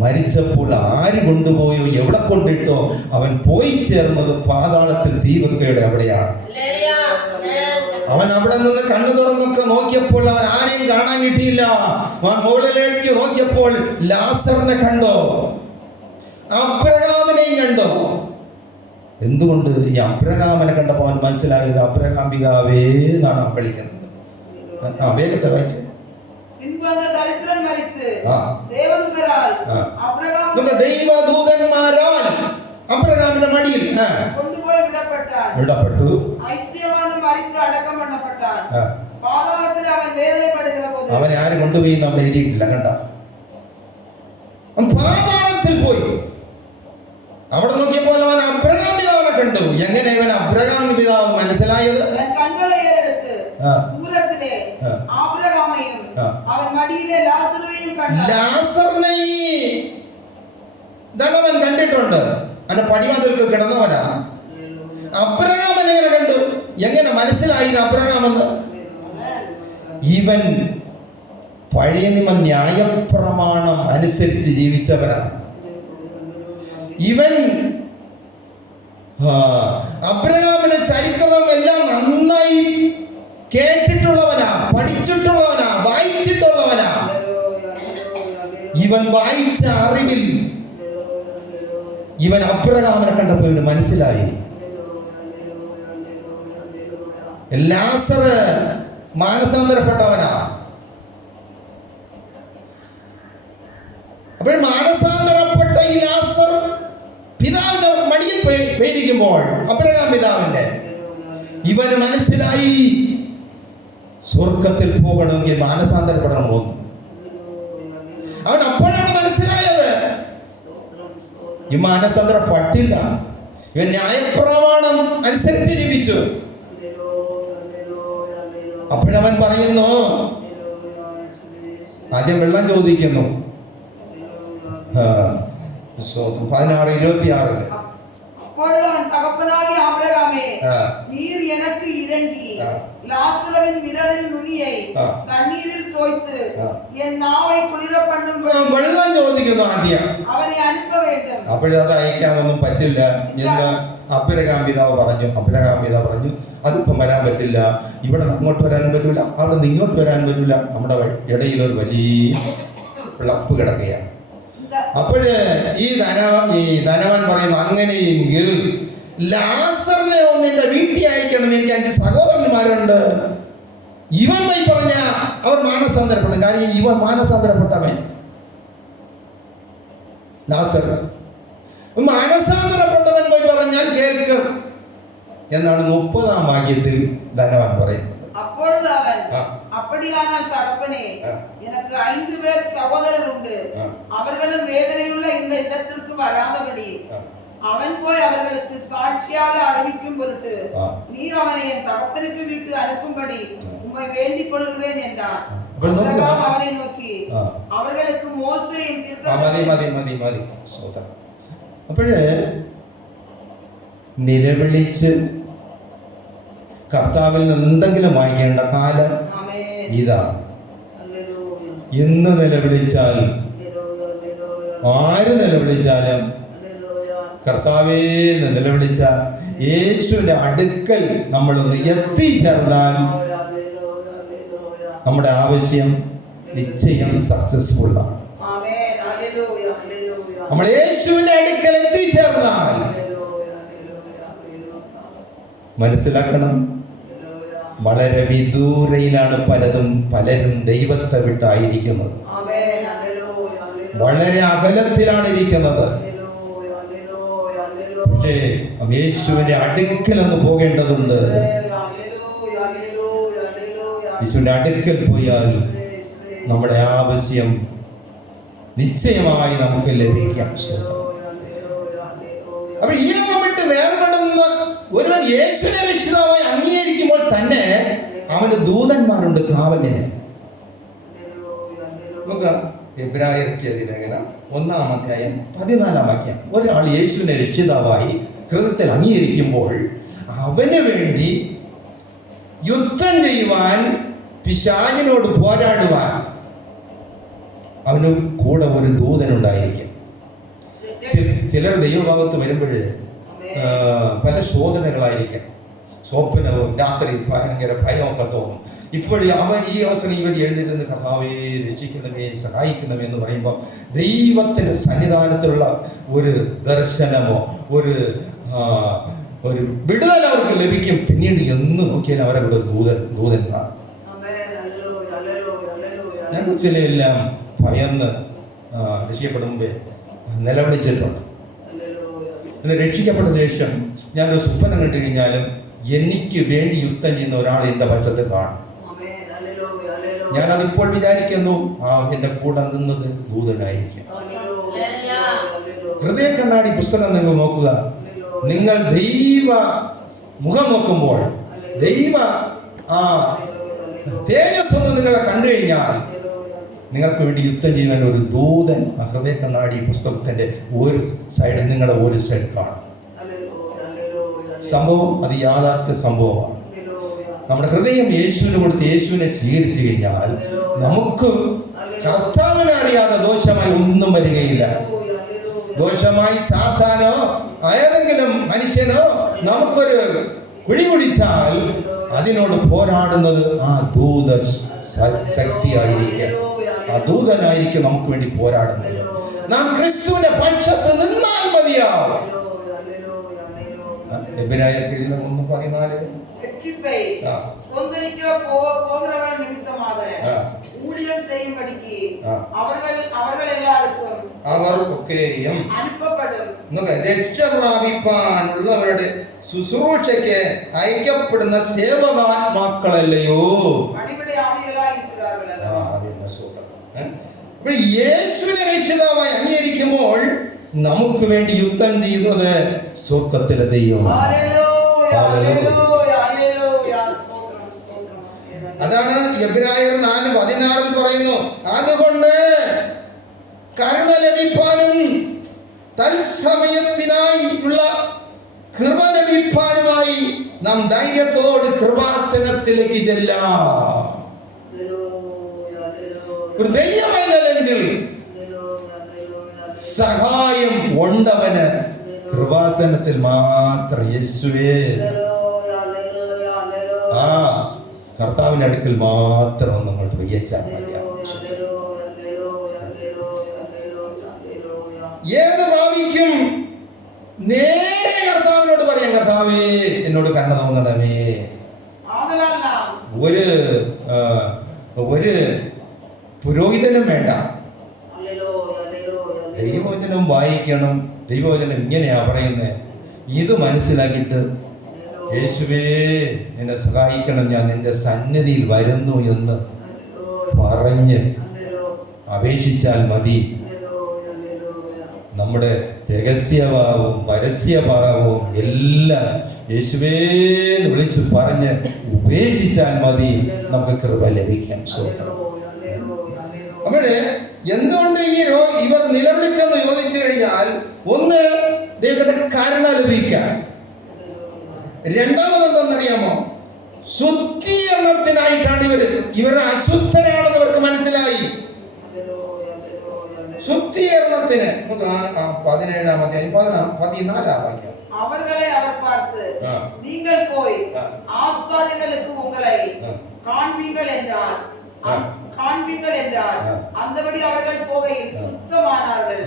മരിച്ചപ്പോൾ ആര് കൊണ്ടുപോയോ എവിടെ കൊണ്ടിട്ടോ അവൻ പോയി ചേർന്നത് പാതാളത്തിൽ തീവക്കയുടെ അവിടെയാണ്. അവൻ അവിടെ നിന്ന് കണ്ണു തുറന്നൊക്കെ നോക്കിയപ്പോൾ അവൻ ആരെയും കാണാൻ കിട്ടിയില്ല. മുകളിലേക്ക് നോക്കിയപ്പോൾ ലാസറിനെ കണ്ടോ, അബ്രഹാമിനെയും കണ്ടോ. എന്തുകൊണ്ട് ഈ അബ്രഹാമിനെ കണ്ടപ്പോൾ അവൻ മനസ്സിലായത് അബ്രഹാം പിതാവേ എന്നാണ് അവൻ വിളിക്കുന്നത്. വേഗത്തെ വായിച്ച് ദൈവദൂതന്മാരാൽ അബ്രഹാമിന്റെ മടിയിൽ വിടപ്പെട്ടു. അവനെ ആര് കൊണ്ടുപോയി നമ്മൾ എഴുതിയിട്ടില്ല. കണ്ട, പാതാളത്തിൽ പോയി. അവിടെ നോക്കിയപ്പോൾ അവൻ അബ്രഹാം പിതാവിനെ കണ്ടു. എങ്ങനെ ഇവൻ അബ്രഹാം പിതാവ് മനസ്സിലായത്? ലാസറിനെയും ധനവൻ കണ്ടിട്ടുണ്ട്. അവന്റെ പടിവാതിൽക്കൽ കിടന്നവനാ. അബ്രഹാമിനെ കണ്ടു. എങ്ങനെ മനസ്സിലായി അബ്രഹാമെന്ന്? ഇവൻ പഴയ നിയമ ന്യായപ്രമാണം അനുസരിച്ച് ജീവിച്ചവനാണ്. ഇവൻ അബ്രഹാമിന്റെ ചരിത്രം എല്ലാം നന്നായി കേട്ടിട്ടുള്ളവനാ, പഠിച്ചിട്ടുള്ളവനാ, വായിച്ചിട്ടുള്ളവനാ. ഇവൻ വായിച്ച അറിവിൽ ഇവൻ അബ്രഹാമിനെ കണ്ടപ്പോൾ ഇവന് മനസ്സിലായി ലാസർ മാനസാന്തരപ്പെട്ടവനാ. അപ്പോൾ മാനസാന്തരപ്പെട്ട ഈ ലാസർ പിതാവിന്റെ മടിയിൽ പോയിരിക്കുമ്പോൾ അബ്രഹാം പിതാവിന്റെ ഇവന് മനസ്സിലായി സ്വർഗത്തിൽ പോകണമെങ്കിൽ മാനസാന്തരപ്പെടണമെന്ന്. അവൻ അപ്പോഴാണ് മനസ്സിലായത് ഈ മാനസാന്തരപ്പെട്ടില്ല. ഇവൻ ന്യായപ്രമാണം അനുസരിച്ച് ജീവിച്ചു. അപ്പോഴവൻ പറയുന്നു, ആദ്യം വെള്ളം ചോദിക്കുന്നു. 16:26 நீர் எனக்கு இறங்கி லாசருவின் விரலின் நுனியை தண்ணீரில் தோய்த்து என் நாவை குளிர பண்ணும் വെള്ളം ചോദിക്കുന്നു ആദ്യം. അവനെ അനുപ്പ വേണ്ടും. അപ്പോഴത് അയക്കാനൊന്നും പറ്റില്ല എന്ന് അബ്രഹാം പിതാവ് പറഞ്ഞു. അതിപ്പം വരാൻ പറ്റില്ല. ഇവിടെ അങ്ങോട്ട് വരാൻ പറ്റില്ല, അവിടെ നിന്ന് ഇങ്ങോട്ട് വരാൻ പറ്റില്ല. നമ്മുടെ ഇടയിൽ ഒരു വലിയ വിളപ്പ് കിടക്കുകയാണ്. അപ്പോഴ് ഈ ധനവാൻ പറയുന്നു, അങ്ങനെയെങ്കിൽ ലാസറിനെ ഒന്നിന്റെ വീട്ടിൽ അയക്കണം. എനിക്ക് 5 സഹോദരന്മാരുണ്ട്. ഇവൻ പോയി പറഞ്ഞ അവർ മാനസാന്തരപ്പെടും. കാര്യം ഇവൻ മാനസാന്തരപ്പെട്ടവൻ. ലാസർ മാനസാന്തരപ്പെട്ടവൻ പോയി പറഞ്ഞാൽ കേൾക്കും എന്നാണ് 30-ാം വാക്യത്തിൽ ധനവാൻ പറയുന്നത്. அப்பொழுது அவன், அப்படியானால் தகப்பனே, எனக்கு 5 பேர் சகோதரர் உண்டு. அவர்களும் வேதனையுள்ள இந்த இடத்திற்கு வராதபடி அவன் போய் அவர்களுக்கு சாட்சியாக அறிவிக்கும் பொருட்டு நீர் அவனை என் தகப்பனுக்கு வீட்டு அனுப்பும்படி உம்மை வேண்டிக் கொள்கிறேன் என்றார். அவனை நோக்கி அவர்களுக்கு மோசேயும் മതി. അപ്പോഴേ നിലവിളിച്ച് കർത്താവിൽ നിന്ന് എന്തെങ്കിലും വാങ്ങിക്കേണ്ട കാലം ഇതാണ്. ഇന്ന് നിലവിളിച്ചാൽ, ആര് നിലവിളിച്ചാലും, കർത്താവേ എന്ന് നിലവിളിച്ചാൽ, യേശുവിന്റെ അടുക്കൽ നമ്മളൊന്ന് എത്തിച്ചേർന്നാൽ നമ്മുടെ ആവശ്യം നിശ്ചയം സക്സസ്ഫുൾ ആണ്. നമ്മൾ യേശുവിന്റെ അടുക്കൽ എത്തിച്ചേർന്നാൽ മനസ്സിലാക്കണം, വളരെ വിദൂരയിലാണ് പലരും ദൈവത്തെ വിട്ടായിരിക്കുന്നത്. വളരെ അകലത്തിലാണ് ഇരിക്കുന്നത്. പക്ഷേ യേശുവിന്റെ അടുക്കൽ ഒന്ന് പോകേണ്ടതുണ്ട്. യേശുവിന്റെ അടുക്കൽ പോയാൽ നമ്മുടെ ആവശ്യം നിശ്ചയമായി നമുക്ക് ലഭിക്കാം. അപ്പോൾ ഈ ലോകം വിട്ട് വേർപെടുന്ന ഒരുവൻ യേശുവിനെ രക്ഷിതാവായി അംഗീകരിക്കുമ്പോൾ തന്നെ അവന് ദൂതന്മാരുണ്ട് കാവലിന്. നമുക്ക് എബ്രായർക്ക് ലേഖനം 1-ാം അധ്യായം 14-ാം വാക്യം. ഒരാൾ യേശുവിനെ രക്ഷിതാവായി ഹൃദയത്തിൽ അംഗീകരിക്കുമ്പോൾ അവന് വേണ്ടി യുദ്ധം ചെയ്യുവാൻ, പിശാചിനോട് പോരാടുവാൻ അവന് കൂടെ ഒരു ദൂതനുണ്ടായിരിക്കും. ചിലർ ദൈവഭാഗത്ത് വരുമ്പോൾ പല ശോധനകളായിരിക്കും. സ്വപ്നവും രാത്രി ഭയങ്കര ഭയമൊക്കെ തോന്നും. ഇപ്പോഴും അവൻ ഈ അവസരം ഇവർ എഴുന്നേറ്റ് കർത്താവേ രക്ഷിക്കണമേ സഹായിക്കണമേ എന്ന് പറയുമ്പോൾ ദൈവത്തിൻ്റെ സന്നിധാനത്തിലുള്ള ഒരു ദർശനമോ ഒരു വിടുതൽ അവർക്ക് ലഭിക്കും. പിന്നീട് എന്ന് നോക്കിയാൽ അവരെ കൂടെ ഒരു ദൂതൻ കാണും. ഞാൻ ചിലയെല്ലാം ഭയന്ന് രക്ഷിക്കപ്പെടും മുമ്പേ നിലവിളിച്ചിട്ടുണ്ട്. ഇത് രക്ഷിക്കപ്പെട്ട ശേഷം ഞാനൊരു സ്വപ്നം കണ്ടു കഴിഞ്ഞാലും എനിക്ക് വേണ്ടി യുദ്ധം ചെയ്യുന്ന ഒരാൾ എൻ്റെ പക്ഷത്ത് കാണും. ഞാനതിപ്പോൾ വിചാരിക്കുന്നു എൻ്റെ കൂടെ നിന്നത് ദൂതനായിരിക്കും. ഹൃദയ കണ്ണാടി പുസ്തകം നിങ്ങൾ നോക്കുക. നിങ്ങൾ ദൈവ മുഖം നോക്കുമ്പോൾ ദൈവ തേജസ്സൊന്ന് നിങ്ങളെ കണ്ടു കഴിഞ്ഞാൽ നിങ്ങൾക്ക് വേണ്ടി യുദ്ധം ചെയ്യുവാൻ ഒരു ദൂതൻ ഹൃദയ കണ്ണാടി പുസ്തകത്തിൻ്റെ ഒരു സൈഡ്, നിങ്ങളുടെ ഒരു സൈഡ് കാണും. സംഭവം അത് യാഥാർത്ഥ്യ സംഭവമാണ്. നമ്മുടെ ഹൃദയം യേശുവിന് കൊടുത്ത് യേശുവിനെ സ്വീകരിച്ചു കഴിഞ്ഞാൽ നമുക്ക് കർത്താവിനെ അറിയാതെ ദോഷമായി ഒന്നും വരികയില്ല. ദോഷമായി സാത്താനോ ഏതെങ്കിലും മനുഷ്യനോ നമുക്കൊരു കുഴി പിടിച്ചാൽ അതിനോട് പോരാടുന്നത് ആ ദൂത ശക്തിയായിരിക്കും. ആ ദൂതനായിരിക്കും നമുക്ക് വേണ്ടി പോരാടുന്നത്. നാം ക്രിസ്തുവിന്റെ പക്ഷത്ത് നിന്നാൽ മതിയാവും. എബ്രായർ 1:14 ரட்சிப்பை சுதந்திரிக்கிற போகிறவர்கள் நிமித்தமாக ஊழியம் செய்யும்படிக்கு அவர்கள் எல்லாருக்கும் അവർ ഒക്കെയും അനുഭവപ്പെടും. രക്ഷ പ്രാപിപ്പാനുള്ളവരുടെ ശുശ്രൂഷയ്ക്ക് അയക്കപ്പെടുന്ന സേവകാത്മാക്കളല്ലയോ. യേശുവിനെ രക്ഷിതാവായി അംഗീകരിക്കുമ്പോൾ നമുക്ക് വേണ്ടി യുദ്ധം ചെയ്യുന്നത് സ്വർഗ്ഗത്തിലെ ദൈവമാണ്. അതാണ് എബ്രായർ 4:16 പറയുന്നു. അതുകൊണ്ട് കരുണ ലഭിപ്പാനും തത്സമയത്തിനായുള്ള കൃപ ലഭിപ്പാനുമായി നാം ധൈര്യത്തോട് കൃപാസനത്തിലേക്ക് ചെല്ലാം. ഒരു ദൈവമേതല്ലെങ്കിൽ സഹായം ഉണ്ടവന് കൃപാസനത്തിൽ മാത്രം യേശുവേ കർത്താവിന്റെ അടുക്കൽ മാത്രം ഒന്നങ്ങോട്ട് വയ്യച്ചാൽ മതിയാവും. ഏത് ഭാവിക്കും നേരെ കർത്താവിനോട് പറയാം, കർത്താവേ എന്നോട് കരുണ തോന്നണമേ. ഒരു പുരോഹിതനും വേണ്ട, ദൈവവചനം വായിക്കണം. ദൈവവചനം ഇങ്ങനെയാ പറയുന്നത്. ഇത് മനസ്സിലാക്കിയിട്ട് യേശുവേ എന്നെ സഹായിക്കണം, ഞാൻ നിന്റെ സന്നിധിയിൽ വരുന്നു എന്ന് പറഞ്ഞ് അപേക്ഷിച്ചാൽ മതി. നമ്മുടെ രഹസ്യഭാവവും പരസ്യഭാവവും എല്ലാം യേശുവേ എന്ന് വിളിച്ച് പറഞ്ഞ് ഉപേക്ഷിച്ചാൽ മതി, നമുക്ക് കൃപ ലഭിക്കാൻ. സ്തോത്രം. അപ്പോഴേ എന്തുകൊണ്ട് ഇവർ നിലവിളിച്ചെന്ന് ചോദിച്ചു കഴിഞ്ഞാൽ, ഒന്ന് ദൈവത്തിന്റെ കരുണ ലഭിക്കാൻ, രണ്ടാമത് എന്താണെന്നറിയാമോ, ശുദ്ധീകരണത്തിനായിട്ടാണ് ഇവർ അശുദ്ധരാണെന്ന് അവർക്ക് മനസ്സിലായി. ശുദ്ധീകരണത്തിന് 17-ാം അധ്യായം 14-ാം വാക്യം. அவர்களை அவர் பார்த்து நீங்கள் போய் ஆசாரியர்களுக்கு உங்களை காண்பீங்கள் என்றார். അന്തപടി അവர்கள் പോകയിൽ സുത്തമാനാர்கள்.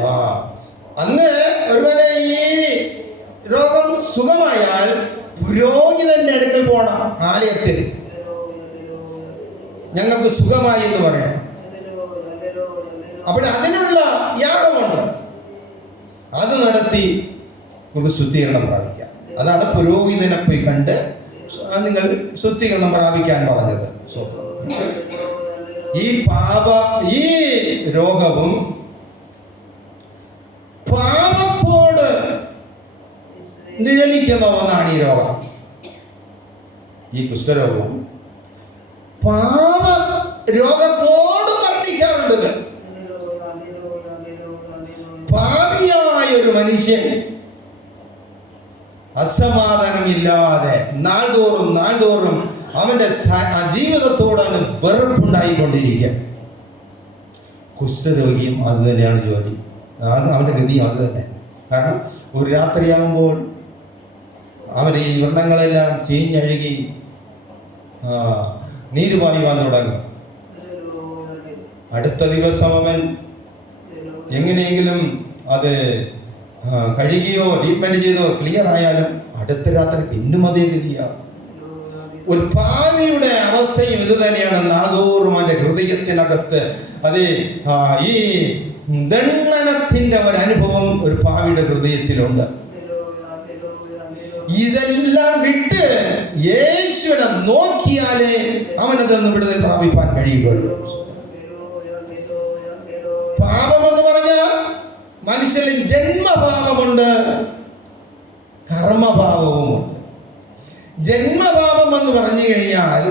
അന്ന് ഒരുവനെ ഈ രോഗം സുഖമായാൽ പുരോഹിതന്റെ അടുക്കൽ പോകണം. ആലയത്തിൽ ഞങ്ങൾക്ക് സുഖമായി എന്ന് പറയണം. അപ്പോൾ അതിനുള്ള യാഗമുണ്ട്, അത് നടത്തി ഒരു ശുദ്ധീകരണം പ്രാപിക്കാം. അതാണ് പുരോഹിതനെ പോയി കണ്ട് നിങ്ങൾ ശുദ്ധീകരണം പ്രാപിക്കാൻ പറഞ്ഞത്. ഈ രോഗവും നിഴലിക്കുന്ന ഒന്നാണ് ഈ രോഗം. ഈ കുഷ്ഠരോഗവും പാപ രോഗത്തോടും മരണിക്കാറുണ്ട്. പാപിയായ ഒരു മനുഷ്യൻ അസമാധാനമില്ലാതെ നാൾതോറും അവന്റെ ജീവിതത്തോട് അവന് വെറുപ്പുണ്ടായിക്കൊണ്ടിരിക്കുക. കുഷ്ഠരോഗിയും അത് തന്നെയാണ് ജോലി, അവന്റെ ഗതിയും അത് തന്നെ. കാരണം ഒരു രാത്രിയാകുമ്പോൾ അവന് ഈ വ്രണങ്ങളെല്ലാം ചീഞ്ഞഴുകി നീരുപായി വന്നു തുടങ്ങും. അടുത്ത ദിവസം അവൻ എങ്ങനെയെങ്കിലും അത് കഴുകിയോ ട്രീറ്റ്മെന്റ് ചെയ്തോ ക്ലിയർ ആയാലും അടുത്ത രാത്രി പിന്നും അതേ ഗതിയാണ്. ഒരു പാവിയുടെ അവസ്ഥയും ഇത് തന്നെയാണ്. നാദോറും അവന്റെ ഹൃദയത്തിനകത്ത് അത് ഈ ദണ്ഡനത്തിന്റെ ഒരനുഭവം ഒരു പാവിയുടെ ഹൃദയത്തിലുണ്ട്. ഇതെല്ലാം വിട്ട് യേശുവിനെ നോക്കിയാലേ അവനതൊന്ന് വിടുതൽ പ്രാപിപ്പാൻ കഴിയുകയുള്ളൂ. പാപമെന്ന് പറഞ്ഞാൽ മനുഷ്യരിൽ ജന്മപാപമുണ്ട്, കർമ്മപാപവുമുണ്ട്. ജന്മപാപം എന്ന് പറഞ്ഞു കഴിഞ്ഞാൽ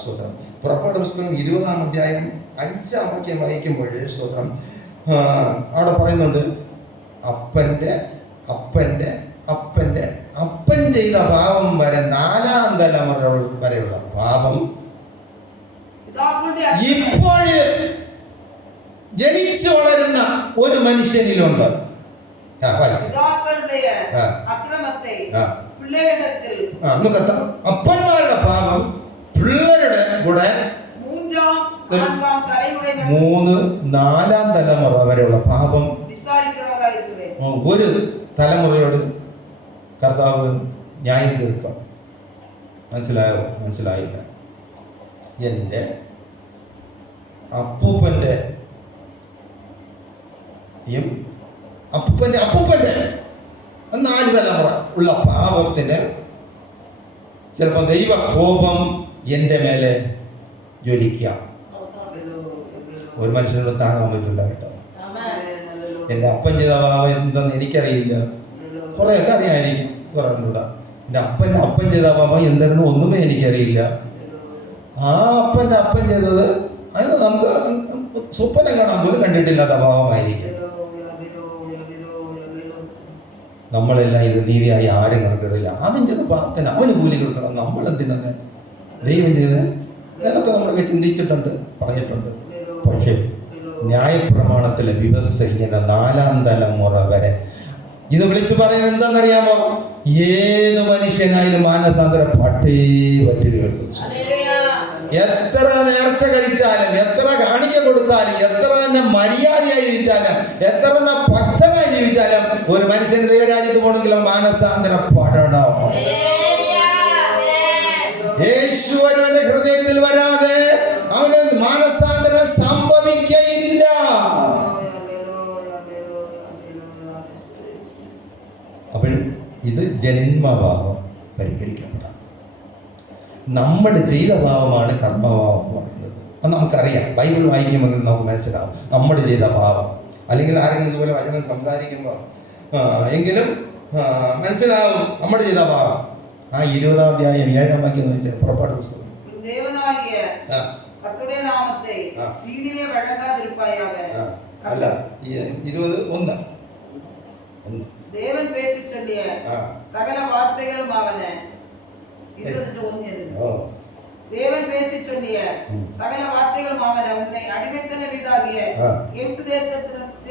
സ്തോത്രം, പുറപ്പാട് പുസ്തകം 20-ാം അധ്യായം 5-ാം വാക്യം വായിക്കുമ്പോൾ സ്തോത്രം അവിടെ പറയുന്നുണ്ട്, അപ്പൻ ചെയ്ത പാപം വരെ 4-ാം തലമുറ വരെയുള്ള പാപം ഇപ്പോഴ് ജനിച്ചു വളരുന്ന ഒരു മനുഷ്യനിലുണ്ട്. അപ്പന്മാരുടെ പാപം പിള്ളേരുടെ കൂടെ 3-4-ാം തലമുറ വരെയുള്ള പാപം ഒരു തലമുറയോട് കർത്താവ് ന്യായം തീർക്കാം. മനസ്സിലായോ? മനസ്സിലായില്ല. എൻ്റെ അപ്പൂപ്പൻ്റെ 4 തലമുറ ഉള്ള പാപത്തിന് ചിലപ്പോൾ ദൈവകോപം എൻ്റെ മേലെ ജ്വലിക്കാം. ഒരു മനുഷ്യനോട് താങ്ങാൻ പറ്റില്ല കേട്ടോ. എൻ്റെ അപ്പൻ ചെയ്ത പാപം എന്തെന്ന് എനിക്കറിയില്ല, കുറേയൊക്കെ അറിയാമായിരിക്കും. കുറഞ്ഞൂടാ. എൻ്റെ അപ്പൻ ചെയ്ത പാപം എന്താണെന്ന് ഒന്നുമേ എനിക്കറിയില്ല. ആ അപ്പൻ ചെയ്തത് അത് നമുക്ക് സ്വപ്നം കാണാൻ പോലും കണ്ടിട്ടില്ലാത്ത പാപമായിരിക്കും. നമ്മളെല്ലാം ഇത് നീതിയായി ആരും കണക്കിടില്ല. അവൻ ചെയ്ത പാപത്തിന് അവന് കൂലി കൊടുക്കണം. നമ്മളെന്തിനെന്ന് ദൈവം ചെയ്ത് അതൊക്കെ നമ്മളൊക്കെ ചിന്തിച്ചിട്ടുണ്ട്, പറഞ്ഞിട്ടുണ്ട്. പക്ഷേ ന്യായപ്രമാണത്തിലെ വ്യവസ്ഥ ഇങ്ങനെ 4-ാം തലമുറ വരെ ഇത് വിളിച്ചു പറയുന്നത് എന്താണെന്നറിയാമോ? ഏത് മനുഷ്യനായാലും മാനസാന്തരപ്പെട്ടേ പറ്റുകയുള്ളൂ. എത്ര നേർച്ച കഴിച്ചാലും, എത്ര കാണിക്ക കൊടുത്താലും, എത്ര തന്നെ മര്യാദയായി ജീവിച്ചാലും, എത്ര തന്നെ പച്ചനായി ജീവിച്ചാലും ഒരു മനുഷ്യന് ദൈവരാജ്യത്ത് പോകണമെങ്കിൽ മാനസാന്തരപ്പെടണം. യേശു അവന്റെ ഹൃദയത്തിൽ വരാതെ അവന് മാനസാന്തരം സംഭവിക്കയില്ല. അപ്പോൾ ഇത് ജന്മഭാവം പരിഹരിക്കപ്പെടാം. നമ്മുടെ ചെയ്ത പാപമാണ് കർമ്മഭാവം എന്ന് പറയുന്നത്. അത് നമുക്കറിയാം. ബൈബിൾ വായിക്കുമ്പോൾ നമുക്ക് മനസ്സിലാവും നമ്മുടെ ചെയ്ത പാപം. അല്ലെങ്കിൽ ആരെങ്കിലും ഇതുപോലെ വചനം സംസാരിക്കുമ്പോൾ എങ്കിലും മനസ്സിലാവും നമ്മുടെ ചെയ്ത പാപം. ആ 20-ാം അധ്യായം 7-ാം വാക്യം എന്ന് വെച്ചാൽ പുറപ്പാട് പുസ്തകം. അല്ല, 20:1 தேவன் பேசி சொல்லிய சகல வார்த்தைகளும் அவனே. தேவன் பேசி சொல்லிய சகல வார்த்தைகளும் அவனே உன்னை அடிமைத்தன வீடாகிய எட்டு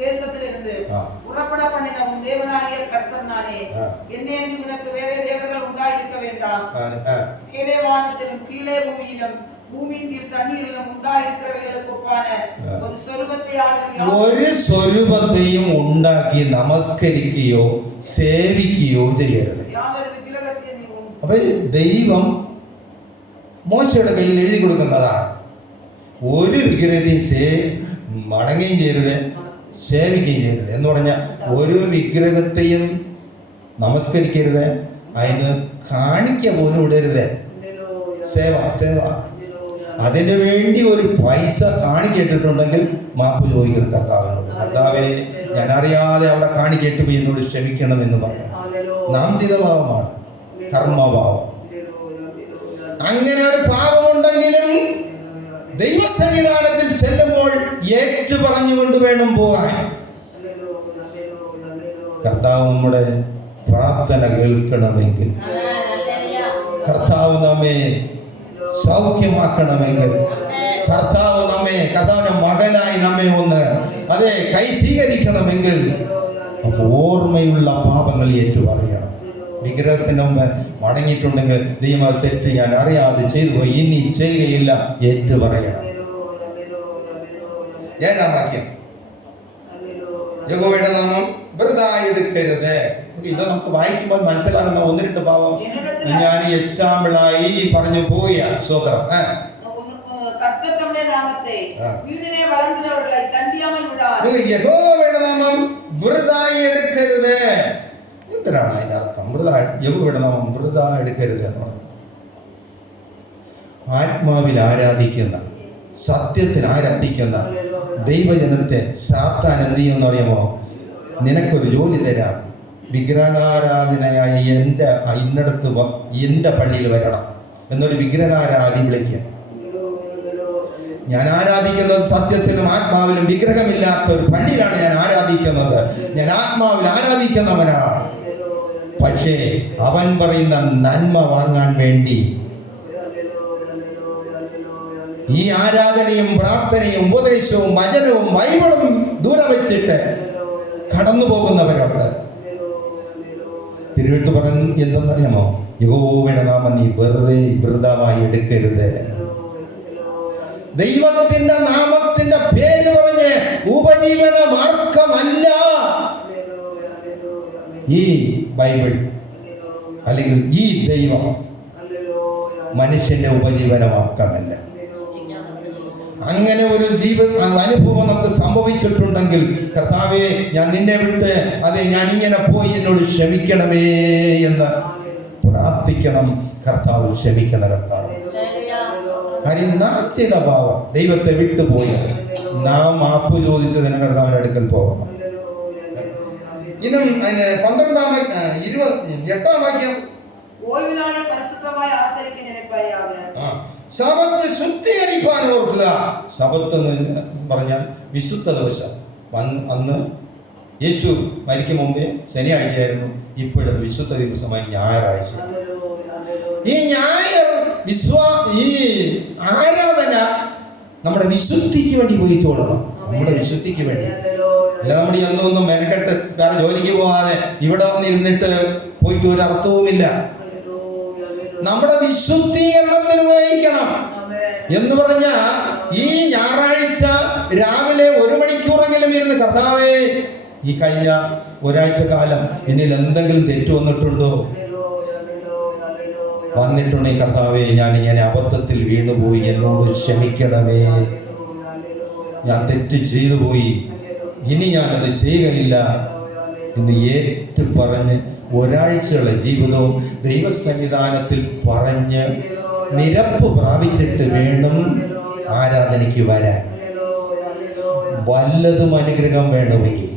தேசத்திலிருந்து புறப்பட பண்ணின உன் தேவனாகிய கர்த்தர் நானே. என்னை அன்றி உனக்கு வேறே தேவர்கள் உண்டாயிருக்க வேண்டாம். மேலே வானத்திலும் கீழே பூமியிலும் ഭൂമിയിൽ തണ്ണീരിലും ഉണ്ടായിരിക്കുന്നവர்களுக்கு ഒപ്പാന ഒരു സ്വരൂപത്തെയും ഉണ്ടാക്കി നമസ്കരിക്കുകയോ സേവിക്കുകയോ ചെയ്യരുത്. അപ്പൊ ദൈവം മോശയുടെ കയ്യിൽ എഴുതി കൊടുക്കുന്നതാണ്. ഒരു വിഗ്രഹത്തെയും മടങ്ങുകയും ചെയ്യരുത്, സേവിക്കുകയും ചെയ്യരുത് എന്ന് പറഞ്ഞാൽ ഒരു വിഗ്രഹത്തെയും നമസ്കരിക്കരുത്, അതിന് കാണിക്ക പോലും ഇടരുത്. സേവ അതിനു വേണ്ടി ഒരു പൈസ കാണിക്കേട്ടിട്ടുണ്ടെങ്കിൽ മാപ്പ് ചോദിക്കണം കർത്താവിനോട്. കർത്താവേ, ഞാൻ അറിയാതെ അവിടെ കാണിക്കേട്ട് പോയി എന്നോട് ക്ഷമിക്കണം എന്ന് പറയാം. നാം ചെയ്ത പാപമാണ്, കർമ്മപാപം. അങ്ങനെ ഒരു പാപമുണ്ടെങ്കിലും ദൈവസന്നിധാനത്തിൽ ചെല്ലുമ്പോൾ ഏറ്റു പറഞ്ഞുകൊണ്ട് വേണം പോകാൻ. കർത്താവ് നമ്മുടെ പ്രാർത്ഥന കേൾക്കണമെങ്കിൽ, കർത്താവ് നമ്മെ സൗഖ്യമാക്കണമെങ്കിൽ, കർത്താവിന്റെ മകനായി നമ്മെ ഒന്ന് കൈ സ്വീകരിക്കണമെങ്കിൽ നമുക്ക് ഓർമ്മയുള്ള പാപങ്ങൾ ഏറ്റു പറയണം. വിഗ്രഹത്തിന് മുമ്പ് മടങ്ങിയിട്ടുണ്ടെങ്കിൽ ദൈവം തെറ്റ് ഞാൻ അറിയാതെ ചെയ്തു പോയി, ഇനി ചെയ്യുകയില്ല, ഏറ്റു പറയണം. 7-ാം വാക്യം, യഹോവയുടെ നാമം വെറുതെ എടുക്കരുത്. ഇത് നമുക്ക് വായിക്കുമ്പോൾ മനസ്സിലാകുന്ന 1-2 പാപം ഞാൻ എക്സാമ്പിളായി പറഞ്ഞു പോയ സ്വതന്ത്രം. യഹോവയുടെ നാമം വെറുതെ എടുക്കരുത്. എന്തിനാണ് അതിന്റെ അർത്ഥം? യഹോവയുടെ നാമം വെറുതെ എടുക്കരുത് എന്ന് പറഞ്ഞു. ആത്മാവിൽ ആരാധിക്കുന്ന, സത്യത്തിൽ ആരാധിക്കുന്ന ദൈവജനത്തെ സാത്താൻ എന്ത് ചെയ്യുമെന്ന് അറിയുമോ? നിനക്കൊരു ജോലി തരാം, വിഗ്രഹാരാധനയായി ഇന്നടത്ത് എൻ്റെ പള്ളിയിൽ വരണം എന്നൊരു വിഗ്രഹാരാധി വിളിക്കുക. ഞാൻ ആരാധിക്കുന്നത് സത്യത്തിലും ആത്മാവിലും വിഗ്രഹമില്ലാത്ത ഒരു പള്ളിയിലാണ് ഞാൻ ആരാധിക്കുന്നത്. ഞാൻ ആത്മാവിൽ ആരാധിക്കുന്നവനാണ്. പക്ഷേ അവൻ പറയുന്ന നന്മ വാങ്ങാൻ വേണ്ടി ഈ ആരാധനയും പ്രാർത്ഥനയും ഉപദേശവും വചനവും ബൈബിളും ദൂരെ വെച്ചിട്ട് കടന്നു പോകുന്നവരുണ്ട്. തിരുവെഴുത്ത് പറയുന്നത് എന്തെന്നറിയാമോ? യഹോവയുടെ നാമം നീ വൃഥാവായി എടുക്കരുത്. ദൈവത്തിന്റെ നാമത്തിന്റെ പേര് പറഞ്ഞ് ഉപജീവന മാർഗമല്ല ഈ ബൈബിൾ, അല്ലെങ്കിൽ ഈ ദൈവം മനുഷ്യന്റെ ഉപജീവന മാർഗമല്ല. അങ്ങനെ ഒരു അനുഭവം നമുക്ക് സംഭവിച്ചിട്ടുണ്ടെങ്കിൽ, കർത്താവേ ഞാൻ നിന്നെ വിട്ട് ഞാൻ ഇങ്ങനെ പോയി, എന്നോട് ക്ഷമിക്കണമേ എന്ന് പ്രാർത്ഥിക്കണം. കർത്താവ് ക്ഷമിക്കുന്ന കർത്താവ്. കാര്യം നാം ചെയ്ത പാപം, ദൈവത്തെ വിട്ടുപോയി നാം മാപ്പ് ചോദിച്ചതിന് കർത്താവിന്റെ അടുക്കൽ പോകണം. ഇന്നും അതിന് 8-ാം വാക്യം, ശബത്ത് ശുദ്ധീകരിക്കാൻ ഓർക്കുക. ശബത്ത് എന്ന് പറഞ്ഞാൽ വിശുദ്ധ ദിവസം. അന്ന് യേശു മരിക്കും മുമ്പേ ശനിയാഴ്ചയായിരുന്നു, ഇപ്പോഴത് വിശുദ്ധ ദിവസമായി ഞായറാഴ്ച. ഈ ഞായർ ഈ ആരാധന നമ്മുടെ വിശുദ്ധിക്ക് വേണ്ടി ഉപയോഗിച്ചോളണം. നമ്മുടെ വിശുദ്ധിക്ക് വേണ്ടി അല്ല. നമ്മുടെ ഒന്നും മെനക്കെട്ട് വേറെ ജോലിക്ക് പോകാതെ ഇവിടെ വന്നിരുന്നിട്ട് പോയിട്ട് ഒരു അർത്ഥവുമില്ല. നമ്മുടെ വിശുദ്ധീകരണത്തിന് ഉപയോഗിക്കണം. എന്ന് പറഞ്ഞ ഈ ഞായറാഴ്ച രാവിലെ 1 മണിക്കൂറെങ്കിലും ഇരുന്ന്, കർത്താവേ ഈ കഴിഞ്ഞ ഒരാഴ്ച കാലം എന്നിൽ എന്തെങ്കിലും തെറ്റ് വന്നിട്ടുണ്ടോ? വന്നിട്ടുണ്ടെങ്കിൽ കർത്താവേ ഞാനിങ്ങനെ അബദ്ധത്തിൽ വീണുപോയി, എന്നോട് ക്ഷമിക്കണമേ, ഞാൻ തെറ്റ് ചെയ്തു പോയി, ഇനി ഞാനത് ചെയ്യുകയില്ല എന്ന് ഏറ്റു പറഞ്ഞ് ഒരാഴ്ചയുള്ള ജീവിതവും ദൈവസന്നിധാനത്തിൽ പറഞ്ഞ് നിരപ്പ് പ്രാപിച്ചിട്ട് വേണം ആരാധനയ്ക്ക് വരാൻ. വല്ലതും അനുഗ്രഹം വേണമെങ്കിൽ,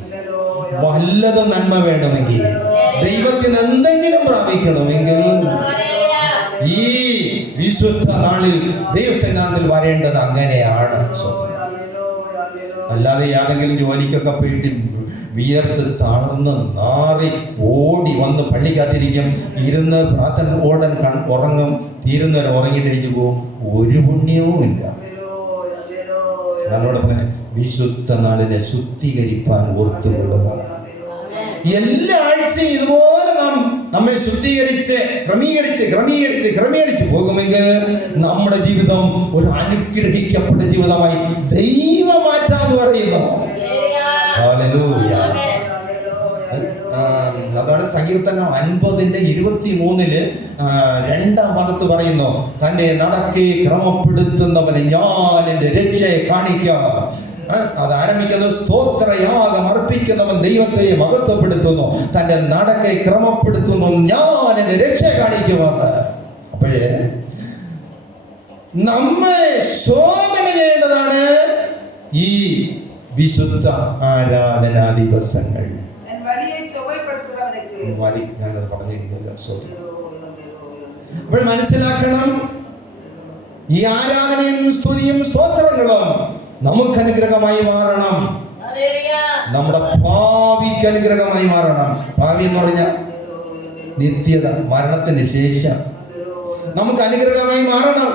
വല്ലതും നന്മ വേണമെങ്കിൽ, ദൈവത്തിന് എന്തെങ്കിലും പ്രാപിക്കണമെങ്കിൽ ഈ വിശുദ്ധ നാളിൽ ദൈവസന്നിധാനത്തിൽ വരേണ്ടത് അങ്ങനെയാണ്. അല്ലാതെ ഏതെങ്കിലും ജോലിക്കൊക്കെ പോയിട്ട് വിയർത്ത് തളർന്ന് നാറി ഓടി വന്ന് പള്ളിക്കകത്തിരിക്കും, ഇരുന്ന് പ്രാർത്ഥന ഓടൻ ഉറങ്ങും, തീരുന്നവരെ ഉറങ്ങിയിട്ടിരിച്ചു പോവും, ഒരു പുണ്യവും ഇല്ല. ഞാനോട് പറയാം, വിശുദ്ധ നാളിനെ ശുദ്ധീകരിക്കാൻ ഓർത്തുകൊള്ളുക. എല്ലാ ആഴ്ചയും ഇതുപോലെ നമ്മെ ശുദ്ധീകരിച്ച് ക്രമീകരിച്ച് പോകുമെങ്കിൽ നമ്മുടെ ജീവിതം ഒരു അനുഗ്രഹിക്കപ്പെട്ട ജീവിതമായി ദൈവം മാറ്റാന്ന് പറയുന്നു. അതാണ് സങ്കീർത്തനം 50:23 2-ാം ഭാഗത്ത് പറയുന്നു, തന്റെ നടക്കെ ക്രമപ്പെടുത്തുന്നവനെ ഞാൻ എൻ്റെ രക്ഷയെ കാണിക്കാം. അത് ആരംഭിക്കുന്നത് സ്തോത്രയാഗം അർപ്പിക്കുന്നവൻ ദൈവത്തെ മഹത്വപ്പെടുത്തുന്നു, തന്റെ നടക്കെ ക്രമപ്പെടുത്തുന്നു, ഞാൻ എൻ്റെ രക്ഷയെ കാണിക്കുമെന്ന്. അപ്പോഴേ നമ്മെ ശോധന ചെയ്യേണ്ടതാണ് ഈ വിശുദ്ധ ആരാധനാ ദിവസങ്ങൾ. മതി, ഞാനത് പറഞ്ഞിരിക്കുന്നല്ലോ. അപ്പോൾ മനസ്സിലാക്കണം, ഈ ആരാധനയും സ്തുതിയും സ്തോത്രങ്ങളും നമുക്ക് അനുഗ്രഹമായി മാറണം. നമ്മുടെ ഭാവിക്ക് അനുഗ്രഹമായി മാറണം. ഭാവി എന്ന് പറഞ്ഞാൽ നിത്യത, മരണത്തിന് ശേഷം നമുക്ക് അനുഗ്രഹമായി മാറണം.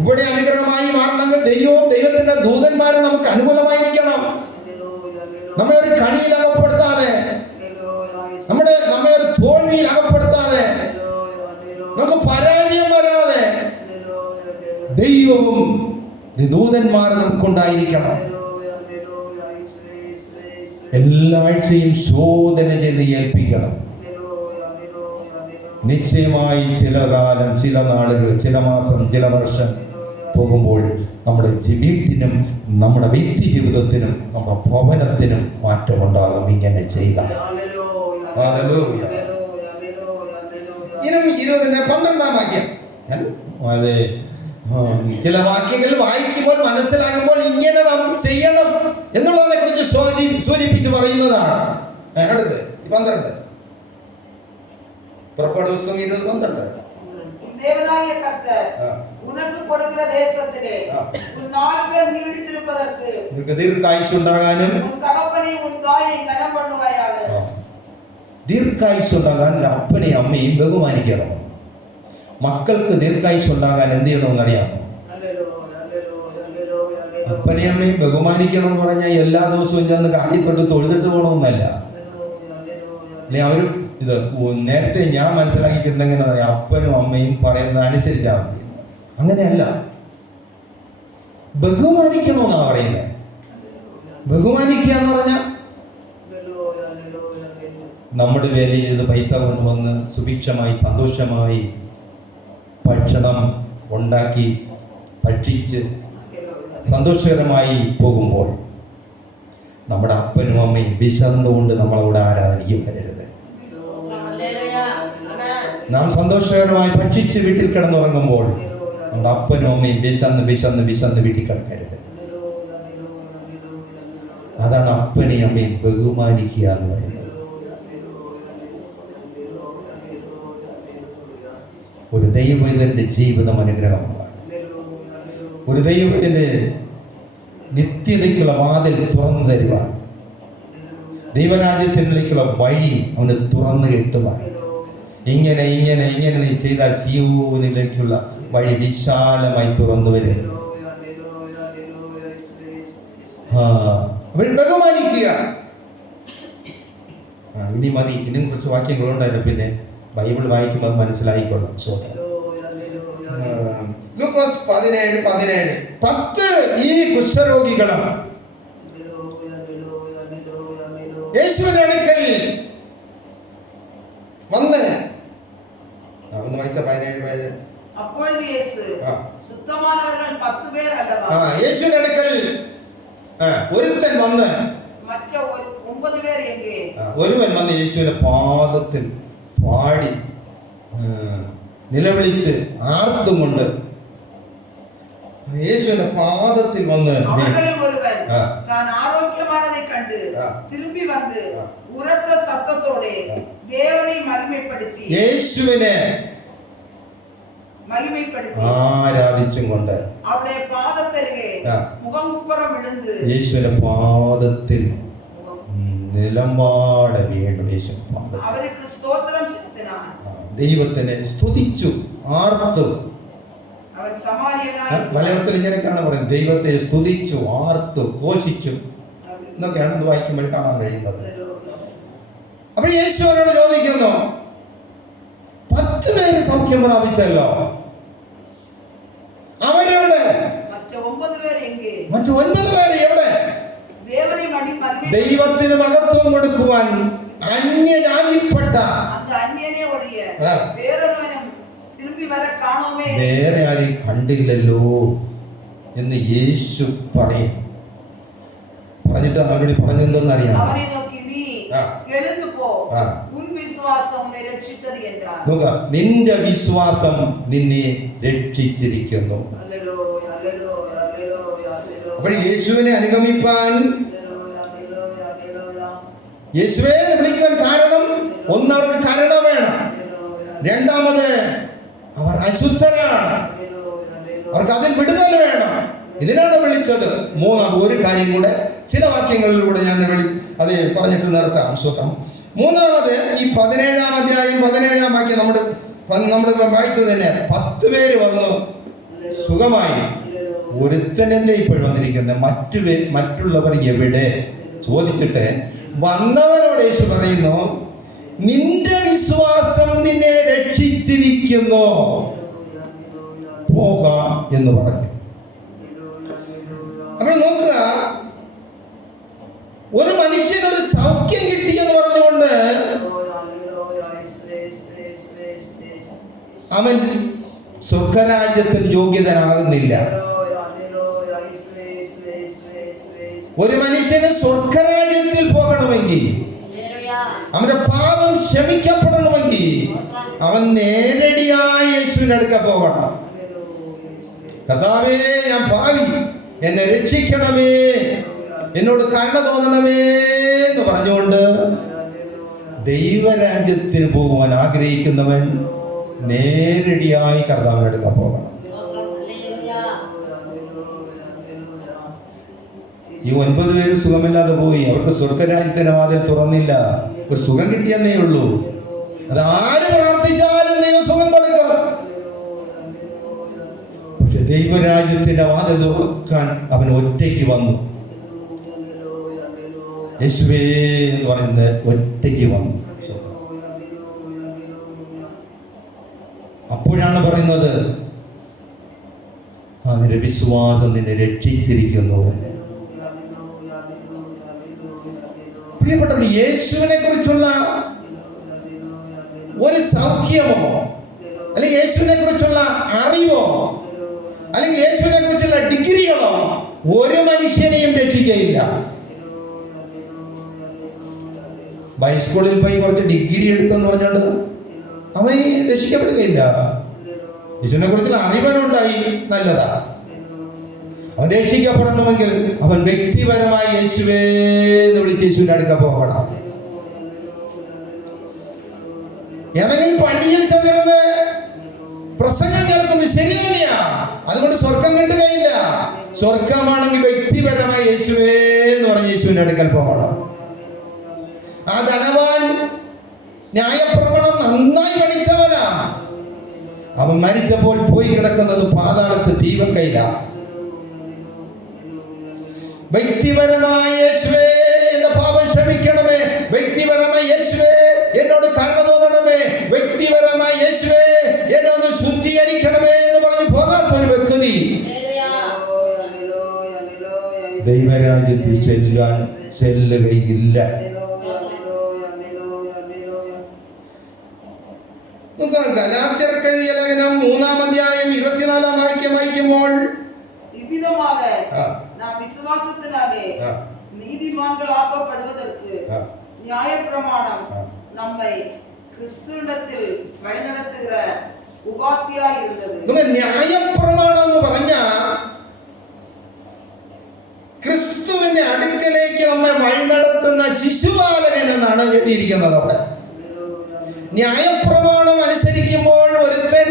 ഇവിടെ അനുഗ്രഹമായി മാറണമെങ്കിൽ ദൈവവും ദൈവത്തിന്റെ ദൂതന്മാരും നമുക്ക് അനുകൂലമായി നിൽക്കണം. നമ്മെ ഒരു കണിയിൽ അകപ്പെടുത്താതെ, നമ്മെ ഒരു തോൽവിയിൽ അകപ്പെടുത്താതെ, നമുക്ക് പരാജയം വരാതെ ദൈവവും ദൂതന്മാരും നമുക്കുണ്ടായിരിക്കണം. എല്ലാ ആഴ്ചയും ശോധന ചെയ്ത് ഏൽപ്പിക്കണം. നിശ്ചയമായി ചില കാലം, ചില നാളുകൾ, ചില മാസം, ചില വർഷം പോകുമ്പോൾ നമ്മുടെ വീട്ടിനും നമ്മുടെ വ്യക്തി ജീവിതത്തിനും നമ്മുടെ ഭവനത്തിനും മാറ്റമുണ്ടാകും ഇങ്ങനെ ചെയ്താൽ. ഇനും 12-ാം വാക്യം, അതെ, ചില വാക്യങ്ങൾ വായിക്കുമ്പോൾ മനസ്സിലാകുമ്പോൾ ഇങ്ങനെ നാം ചെയ്യണം എന്നുള്ളതിനെ കുറിച്ച് സൂചിപ്പിച്ച് പറയുന്നതാണ്. അടുത്ത് 12 പുറപ്പാട് ദിവസം 20:12. தேவனாகிய கர்த்தர் உனக்கு கொடுக்கிற தேசத்திலே உன் நாட்கள் நீடித்திருப்பதற்கு നിനക്ക് ദീർഘായുസ്സ് ഉണ്ടാകാനും உன் தகப்பனை உன் தாயை கனம் பண்ணுவாயாக. ദീർഘായുസ്സ് ഉണ്ടാകാൻ അപ്പനെയും അമ്മയും ബഹുമാനിക്കണമെന്ന്. മക്കൾക്ക് ദീർഘായുസ്സ് ഉണ്ടാകാൻ എന്ത് ചെയ്യണമെന്ന് അറിയാമോ? അപ്പനെയും അമ്മയും ബഹുമാനിക്കണം എന്ന് പറഞ്ഞാൽ എല്ലാ ദിവസവും ചെന്ന് കാലി തൊട്ട് തൊഴുതിട്ട് പോകണമെന്നല്ല. അല്ലെ, അവര് ഇത് നേരത്തെ ഞാൻ മനസ്സിലാക്കിയിട്ടുണ്ട് എങ്ങനെ പറയാം, അപ്പനും അമ്മയും പറയുന്നത് അനുസരിച്ചാൽ മതി. അങ്ങനെയല്ല, ബഹുമാനിക്കണമെന്നാ പറയുന്നത്. ബഹുമാനിക്കുക എന്ന് പറഞ്ഞാൽ നമ്മുടെ വേല ചെയ്ത് പൈസ കൊണ്ടുവന്ന് സുഭിക്ഷമായി സന്തോഷമായി ഭക്ഷണം ഉണ്ടാക്കി ഭക്ഷിച്ച് സന്തോഷകരമായി പോകുമ്പോൾ നമ്മുടെ അപ്പനും അമ്മയും വിശന്നുകൊണ്ട് നമ്മളവിടെ ആരാധനയ്ക്ക് വരരുത്. നാം സന്തോഷകരമായി ഭക്ഷിച്ച് വീട്ടിൽ കിടന്നുറങ്ങുമ്പോൾ നമ്മുടെ അപ്പനും അമ്മയും വിശന്ന് വീട്ടിൽ കിടക്കരുത്. അതാണ് അപ്പനെയും അമ്മയും ബഹുമാനിക്കുക എന്ന് പറയുന്നത്. ഒരു ദൈവത്തിന്റെ ജീവിതം അനുഗ്രഹമാകാൻ, ഒരു ദൈവത്തിന്റെ നിത്യതയ്ക്കുള്ള വാതിൽ തുറന്നു തരുവാൻ, ദൈവരാജ്യത്തിലേക്കുള്ള വഴി അവന് തുറന്നു കിട്ടുവാൻ, ഇങ്ങനെ ഇങ്ങനെ ഇങ്ങനെ നീ ചെയ്താൽ സിയോനിലേക്കുള്ള വഴി വിശാലമായി തുറന്നു വരും. അവൻ ബഹുമാനിക്കുക. ഇനി മതി, ഇനിയും കുറച്ച് വാക്യങ്ങളുണ്ടായിരുന്നു, പിന്നെ ബൈബിൾ വായിക്കുമ്പോൾ അത് മനസ്സിലായിക്കൊള്ളാം. സ്വതന്ത്രം ലൂക്കോസ് 17:17 10 ഈ കുഷ്ഠരോഗികളും യേശുവിന്റെ അടുക്കൽ വന്ന് ഒന്ന് വായിച്ച 17 அப்பொழுது இயேசு சுத்தமானவர்கள் 10 பேர் அல்லவா? യേശുവിന്റെ അടുക്കൽ ഒരുത്തൻ വന്ന് മറ്റ 9 പേർ എங்கே? ഒരുവൻ വന്ന് യേശുവിന്റെ പാദത്തിൽ പാടി നിലവിളിച്ച് ആർത്തും കൊണ്ട് യേശുവിന്റെ പാദത്തിൽ വന്ന് താൻ ആരോഗ്യമാനதை കണ്ട് തിരുമ്പി വന്ന് ഉറച്ച ശബ്ദത്തോടെ ദേവനെ മഹിമപ്പെടുത്തി യേശുവിനെ ആരാധിച്ചും കൊണ്ട് അവിടെ പാദത്തരികെ മുഖം കുപ്പുറം വിழுந்து യേശുവിന്റെ പാദത്തിൽ നിലമ്പാടെ വീണു. യേശുവിന്റെ പാദത്തിൽ അവർക്ക് സ്തോത്രം ചെയ്തിനാൻ, ദൈവത്തിനെ സ്തുതിച്ചു, ആർത്തു. മലയാളത്തിൽ ഇങ്ങനെയൊക്കെയാണ് പറയുന്നത്, ദൈവത്തെ സ്തുതിച്ചു, ആർത്തു, ഘോഷിച്ചു എന്നൊക്കെയാണ് ഇത് വായിക്കുമ്പോൾ കാണാൻ കഴിയുന്നത്. അപ്പോൾ യേശു അവരോട് ചോദിക്കുന്നു, 10 പേര് സൗഖ്യം പ്രാപിച്ചല്ലോ, അവരെവിടെ? മറ്റു 9 പേര് എവിടെ? ദൈവത്തിന് മഹത്വം കൊടുക്കുവാൻ അന്യജാതിപ്പെട്ട വേറെ ആരെയും കണ്ടില്ലല്ലോ എന്ന് യേശു പറയുന്നു. പറഞ്ഞിട്ട് അവരോട് പറഞ്ഞെന്തെന്നറിയാം, നിന്റെ വിശ്വാസം നിന്നെ രക്ഷിച്ചിരിക്കുന്നു. അപ്പോൾ യേശുവിനെ അനുഗമിപ്പാൻ, യേശുവേ എന്ന് വിളിക്കുവാൻ കാരണം, ഒന്ന് അവർക്ക് കരുണ വേണം, രണ്ടാമത് അവർ അശുദ്ധരാണ്, അവർക്ക് അതിൽ വിടുതൽ വേണം. ഇതിനാണ് വിളിച്ചത്. മൂന്നാമത് ഒരു കാര്യം കൂടെ ചില വാക്യങ്ങളിലൂടെ ഞാൻ അത് പറഞ്ഞിട്ട് നിർത്താം. സ്വതം മൂന്നാമത് ഈ 17-ാം അധ്യായം 17-ാം വാക്യം നമ്മുടെ വായിച്ചത് തന്നെ 10 പേര് വന്നു സുഖമായി. ഒരുത്തനല്ലേ ഇപ്പോഴും വന്നിരിക്കുന്നത്, മറ്റുള്ളവർ എവിടെ ചോദിച്ചിട്ട് വന്നവനോട് യേശു പറയുന്നു, നിന്റെ വിശ്വാസം നിന്നെ രക്ഷിച്ചിരിക്കുന്നു, പോക എന്ന് പറഞ്ഞു. അപ്പോൾ നോക്കുക, ഒരു മനുഷ്യൻ ഒരു സൗഖ്യം കിട്ടി എന്ന് പറഞ്ഞുകൊണ്ട് അവൻ സ്വർഗരാജ്യത്തിൽ യോഗ്യതനാകുന്നില്ല. ഒരു മനുഷ്യന് സ്വർഗരാജ്യത്തിൽ പോകണമെങ്കിൽ, അവന്റെ പാപം ക്ഷമിക്കപ്പെടണമെങ്കിൽ അവൻ നേരടിയായി യേശുവിന്റെ അടുക്ക പോകണം. കർത്താവേ, ഞാൻ പാപി, എന്നെ രക്ഷിക്കണമേ, എന്നോട് കരുണ തോന്നണമേ എന്ന് പറഞ്ഞുകൊണ്ട് ദൈവരാജ്യത്തിന് പോകുവാൻ ആഗ്രഹിക്കുന്നവൻ നേരടിയായി കർത്താവിന്റെ അടുക്ക പോകണം. ഈ 9 പേര് സുഖമില്ലാതെ പോയി. അവർക്ക് സ്വർഗരാജ്യത്തിന്റെ വാതിൽ തുറന്നില്ല. ഒരു സുഖം കിട്ടിയെന്നേ ഉള്ളൂ. അത് ആര് പ്രാർത്ഥിച്ചാലും ദൈവം സുഖം കൊടുക്കും. പക്ഷെ ദൈവരാജ്യത്തിന്റെ വാതിൽ തുറക്കാൻ അവൻ ഒറ്റയ്ക്ക് വന്നു. യേശുവേ എന്ന് പറയുന്നത് ഒറ്റയ്ക്ക് വന്നു. അപ്പോഴാണ് പറയുന്നത്, അതിന്റെ വിശ്വാസം നിന്നെ രക്ഷിച്ചിരിക്കുന്നു എന്ന്. പ്രിയപ്പെട്ടവർ, യേശുവിനെ കുറിച്ചുള്ള ഒരു സൗഖ്യമോ അല്ലെങ്കിൽ യേശുവിനെ കുറിച്ചുള്ള അറിവോ അല്ലെങ്കിൽ യേശുവിനെ കുറിച്ചുള്ള ഡിഗ്രികളോ ഒരു മനുഷ്യനെയും രക്ഷിക്കുകയില്ല. ഹൈസ്കൂളിൽ പോയി കുറച്ച് ഡിഗ്രി എടുത്തെന്ന് പറഞ്ഞോണ്ട് അവന് രക്ഷിക്കപ്പെടുകയില്ല. യേശുവിനെ കുറിച്ചുള്ള അറിവനുണ്ടായി, നല്ലതാ. അവൻ രക്ഷിക്കപ്പെടണമെങ്കിൽ അവൻ വ്യക്തിപരമായി യേശുവേ എന്ന് വിളിച്ച് യേശുവിന്റെ അടുക്ക പോകണം. ഏതെങ്കിലും പള്ളിയിൽ ചെന്നിരുന്ന് പ്രസംഗം കേൾക്കുന്നത് ശരി തന്നെയാ, അതുകൊണ്ട് സ്വർഗം കിട്ടുകയില്ല. സ്വർഗമാണെങ്കിൽ വ്യക്തിപരമായി യേശുവേ എന്ന് പറഞ്ഞ് യേശുവിന്റെ അടുക്കൽ പോകണം. ആ ധനവാൻ ന്യായപ്രമാണം നന്നായി പഠിച്ചവനാ. അവൻ മരിച്ചപ്പോൾ പോയി കിടക്കുന്നത് പാതാളത്ത് തീവക്കയിലാണ്. വ്യക്തിപരമായ യേശുവേ എന്റെ പാപം ക്ഷമിക്കണമേ, വ്യക്തിപരമായ യേശുവേ എന്നോട് കരുണ തോന്നണമേ, വ്യക്തിപരമായ യേശുവേ എന്നെ ഒന്ന് ശുദ്ധീകരിക്കണമേ എന്ന് പറഞ്ഞ് പോകാത്തൊരു വ്യക്തി ദൈവരാജ്യത്തിൽ ചെല്ലുകയില്ല. ഗലാത്യർക്ക് എഴുതിയ ലേഖനം 3-ാം അധ്യായം 24-ാം വാക്യം വായിക്കുമ്പോൾ, நாம் விசுவாசத்தினாலே நீதிமான்களாக்கப்படுவதற்கு நியாயப்பிரமாணம் நம்மை கிறிஸ்துவிடத்தில் வழிநடத்துகிற உபாத்தியாய் இருந்தது. ന്യായപ്രമാണം എന്ന് പറഞ്ഞ ക്രിസ്തുവിന്റെ അടുക്കലേക്ക് നമ്മെ വഴി നടത്തുന്ന ശിശുപാലകൻ എന്നാണ് എഴുതിയിരിക്കുന്നത്. അവിടെ ന്യായപ്രമാണം അനുസരിക്കുമ്പോൾ ഒരുത്തൻ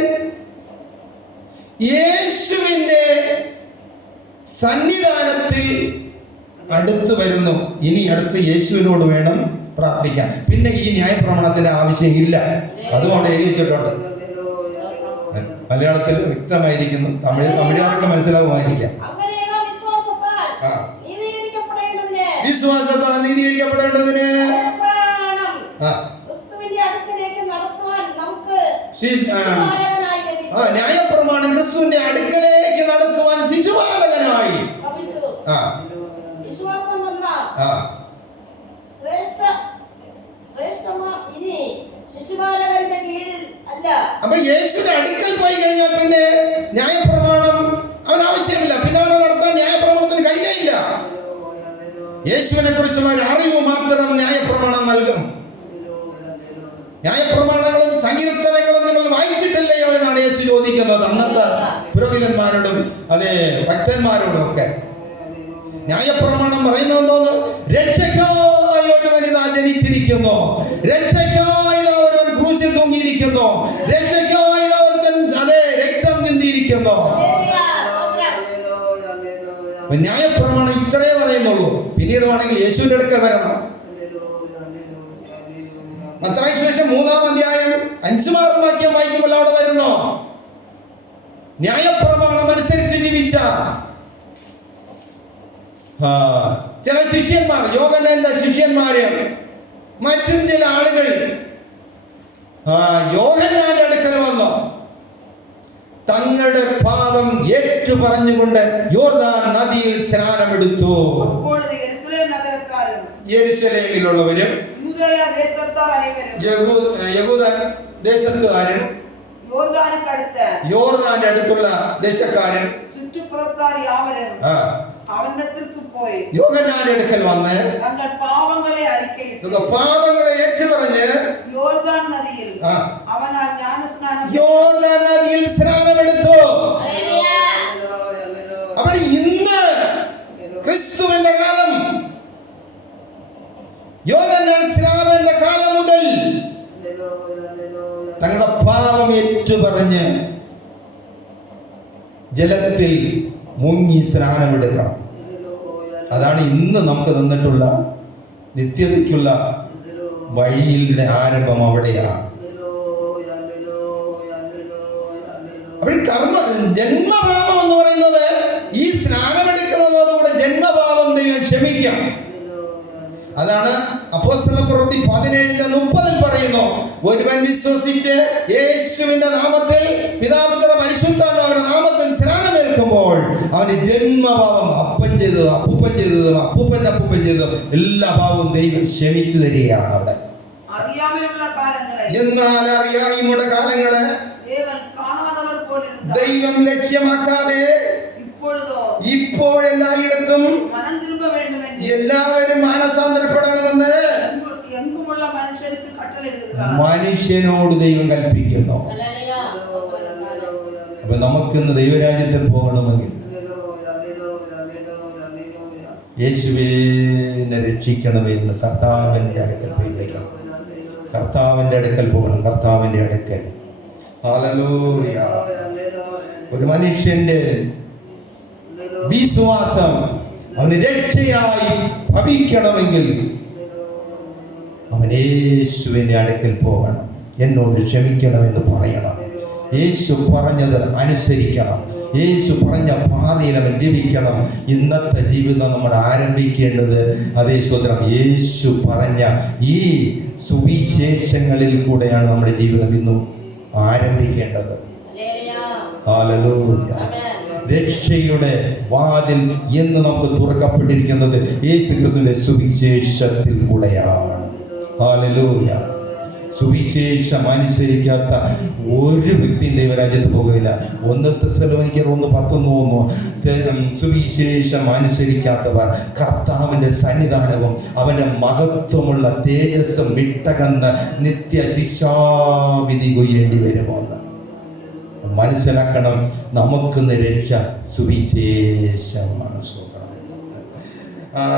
യേശുവിന്റെ സന്നിധാനത്തിൽ അടുത്ത് വരുന്നു. ഇനി അടുത്ത് യേശുവിനോട് വേണം പ്രാർത്ഥിക്കാൻ. പിന്നെ ഈ ന്യായപ്രമാണത്തിന്റെ ആവശ്യം ഇല്ല. അതുകൊണ്ട് എഴുതി വെച്ചിട്ടുണ്ട്. മലയാളത്തിൽ വ്യക്തമായിരിക്കുന്നു, തമിഴാർക്ക് മനസ്സിലാവുമായിരിക്കാം. വിശ്വാസത്താൽ നീതീകരിക്കപ്പെടേണ്ടതിന് ന്യായപ്രമാണം ക്രിസ്തുവിന്റെ അടുക്കലേക്ക് നടത്തുവാൻ ശിശുപാലകനായി അപ്പൊ യേശുവിന്റെ അടുക്കൽ പോയി കഴിഞ്ഞാൽ പിന്നെ ന്യായപ്രമാണം അവൻ ആവശ്യമില്ല. പിന്നെ അവനെ നടത്താൻ ന്യായപ്രമാണത്തിന് കഴിയുകയില്ല. യേശുവിനെ കുറിച്ചുള്ള ഒരു അറിവ് മാത്രം ന്യായപ്രമാണം നൽകും. ന്യായപ്രമാണങ്ങളും സങ്കീർത്തനങ്ങളും നിങ്ങൾ വായിച്ചിട്ടില്ലയോ എന്നാണ് യേശു ചോദിക്കുന്നത് അന്നത്തെ പുരോഹിതന്മാരോടും അതേ ഭക്തന്മാരോടും ഒക്കെ. ന്യായപ്രമാണം പറയുന്നത് എന്തോന്ന്? രക്ഷയ്ക്കായോ ഒരുവൻ ഇതാ ജനിച്ചിരിക്കുന്നു, രക്ഷയ്ക്കായി ഇതാ ഒരുവൻ ക്രൂശിൽ തൂങ്ങിയിരിക്കുന്നു, രക്ഷയ്ക്കായി ഇതാ ഒരുത്തൻ അതേ രക്തം ചിന്തിയിരിക്കുന്നു. ന്യായപ്രമാണം ഇത്രേ പറയുന്നുള്ളൂ. പിന്നീട് വേണമെങ്കിൽ യേശുവിന്റെ അടുക്കൽ വരണം. മത്തായി സുവിശേഷം 3-ാം അധ്യായം 5-6 വാക്യം വായിക്കുമ്പോൾ അവിടെ വരുന്നു, ന്യായപ്രമാണം അനുസരിച്ച് ജീവിച്ച ചില ശിഷ്യന്മാർ, യോഹന്നാന്റെ ശിഷ്യന്മാര്, മറ്റും ചില ആളുകൾ യോഹന്നാന്റെ അടുക്കൽ വന്നു തങ്ങളുടെ പാപം ഏറ്റു പറഞ്ഞുകൊണ്ട് യോർദാൻ നദിയിൽ സ്നാനമെടുത്തു. യെരുശലേമിലുള്ളവരും യഹൂദ ദേശത്തുകാരും യോർദാന്റെ അടുത്തുള്ള ദേശക്കാരൻ യോഹന്നാന്റെ അടുക്കൽ വന്ന് പാപങ്ങളെ ഏറ്റുപറഞ്ഞ് യോർദാൻ നദിയിൽ സ്നാനമെടുത്തു. അപ്പോൾ ഇന്ന് ക്രിസ്തുവിന്റെ കാലം, യോഹന്നാൻ സ്നാനന്റെ കാലം മുതൽ തങ്ങളുടെ പാപം ഏറ്റുപറഞ്ഞ് ജലത്തിൽ മുങ്ങി സ്നാനമെടുക്കണം. അതാണ് ഇന്ന് നമുക്ക് തന്നിട്ടുള്ള നിത്യതയ്ക്കുള്ള വഴിയുടെ ആരംഭം അവിടെയാണ്. അപ്പോൾ ജന്മപാപം എന്ന് പറയുന്നത് ഈ സ്നാനമെടുക്കുന്നതോടുകൂടെ ജന്മപാപം ദൈവം ക്ഷമിക്കാം. അതാണ് അപ്പോസ്തല പ്രവൃത്തി 17:30 പറയുന്നു, ഒരുവൻ വിശ്വസിച്ച് യേശുവിന്റെ നാമത്തിൽ പിതാപുത്ര പരിശുദ്ധാത്മാവിന്റെ നാമത്തിൽ സ്നാനമേൽക്കുമ്പോൾ അവന്റെ ജന്മപാപം അപ്പൻ ചെയ്തത്, അപ്പൂപ്പൻ ചെയ്തത്, അപ്പൂപ്പന്റെ അപ്പൂപ്പൻ ചെയ്തത് എല്ലാ പാവവും ദൈവം ക്ഷമിച്ചു തരികയാണ്. അവിടെ എന്നാൽ അറിയായ്മയുടെ കാലങ്ങള് ദൈവം ലക്ഷ്യമാക്കാതെ ഇപ്പോഴെല്ലായിടത്തും എല്ലാവരും മാനസാന്തരപ്പെടണമെന്ന് മനുഷ്യനോട് ദൈവം കൽപ്പിക്കുന്നു. അപ്പൊ നമുക്കിന്ന് ദൈവരാജ്യത്തിൽ പോകണമെങ്കിൽ യേശുവിനെ രക്ഷിക്കണമേ എന്ന് കർത്താവിന്റെ അടുക്കൽ വിളിക്കണം. കർത്താവിന്റെ അടുക്കൽ പോകണം. കർത്താവിന്റെ അടുക്കൽ. ഹല്ലേലൂയ. ഒരു മനുഷ്യന്റെ വിശ്വാസം അവന് രക്ഷയായി ഭവിക്കണമെങ്കിൽ അവൻ യേശുവിന്റെ അടുക്കൽ പോകണം. എന്നോട് ക്ഷമിക്കണമെന്ന് പറയണം. യേശു പറഞ്ഞത് അനുസരിക്കണം. യേശു പറഞ്ഞ പാതയിൽ അവൻ ജീവിക്കണം. ഇന്നത്തെ ജീവിതം നമ്മൾ ആരംഭിക്കേണ്ടത് അതേ സ്വതന്ത്രം യേശു പറഞ്ഞ ഈ സുവിശേഷങ്ങളിൽ കൂടെയാണ് നമ്മുടെ ജീവിതം ഇന്നും ആരംഭിക്കേണ്ടത്. ഹല്ലേലൂയ. രക്ഷയുടെ വാതിൽ എന്ന് നമുക്ക് തുറക്കപ്പെട്ടിരിക്കുന്നത് യേശു ക്രിസ്തുവിന്റെ സുവിശേഷത്തിൽ കൂടെയാണ്. ഹല്ലേലൂയ. സുവിശേഷം അനുസരിക്കാത്ത ഒരു വ്യക്തിയും ദൈവരാജ്യത്ത് പോകുകയില്ല. 1 തെസ്സലോനിക്കർ 1:10 സുവിശേഷം അനുസരിക്കാത്തവർ കർത്താവിന്റെ സന്നിധാനവും അവന്റെ മഹത്വമുള്ള തേജസ്സും വിട്ടകന്ന് നിത്യ ശിക്ഷാവിധി കൊയ്യേണ്ടി വരുമോന്ന് മനസ്സിലാക്കണം. നമുക്കിന്ന് രക്ഷ സുവിശേഷമാണ്.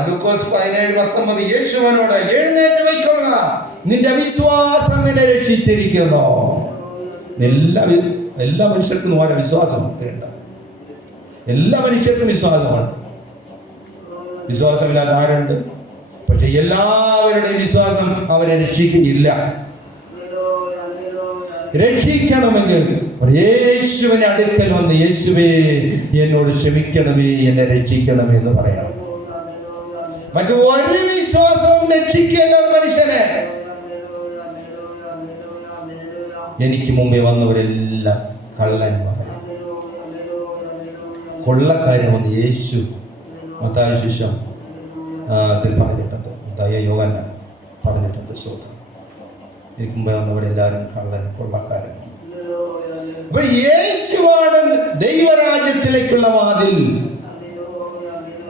ലൂക്കോസ് 17:19 യേശുവിനോട് എഴുന്നേറ്റ് വയ്ക്കൊള്ളുക, നിന്റെ വിശ്വാസം നിന്നെ രക്ഷിച്ചിരിക്കുന്നു. എല്ലാ മനുഷ്യർക്കും ഓരോ വിശ്വാസം വേണ്ട. എല്ലാ മനുഷ്യർക്കും വിശ്വാസമുണ്ട്. വിശ്വാസമില്ലാത്ത ആരുണ്ട്? പക്ഷെ എല്ലാവരുടെയും വിശ്വാസം അവരെ രക്ഷിക്കുകയില്ല. രക്ഷിക്കണമെങ്കിൽ യേശുവിന്റെ അടുക്കൽ വന്ന് യേശുവേ എന്നോട് ക്ഷമിക്കണമേ, എന്നെ രക്ഷിക്കണമേ എന്ന് പറയണം. മറ്റു ഒരു വിശ്വാസവും രക്ഷിക്കല്ല ഒരു മനുഷ്യനെ. എനിക്ക് മുമ്പേ വന്നവരെല്ലാം കള്ളന്മാരാണ്, കൊള്ളക്കാരുമെന്ന് യേശു മത്തായി സുവിശേഷം പറഞ്ഞിട്ടുണ്ട്. മത്തായി യോഹന്നാൻ പറഞ്ഞിട്ടുണ്ട്. സ്വതന്ത്രം എനിക്ക് മുമ്പേ വന്നവരെല്ലാവരും കള്ളൻ കൊള്ളക്കാരൻ. അപ്പൊ യേശുവാണ് ദൈവരാജ്യത്തിലേക്കുള്ള വാതിൽ.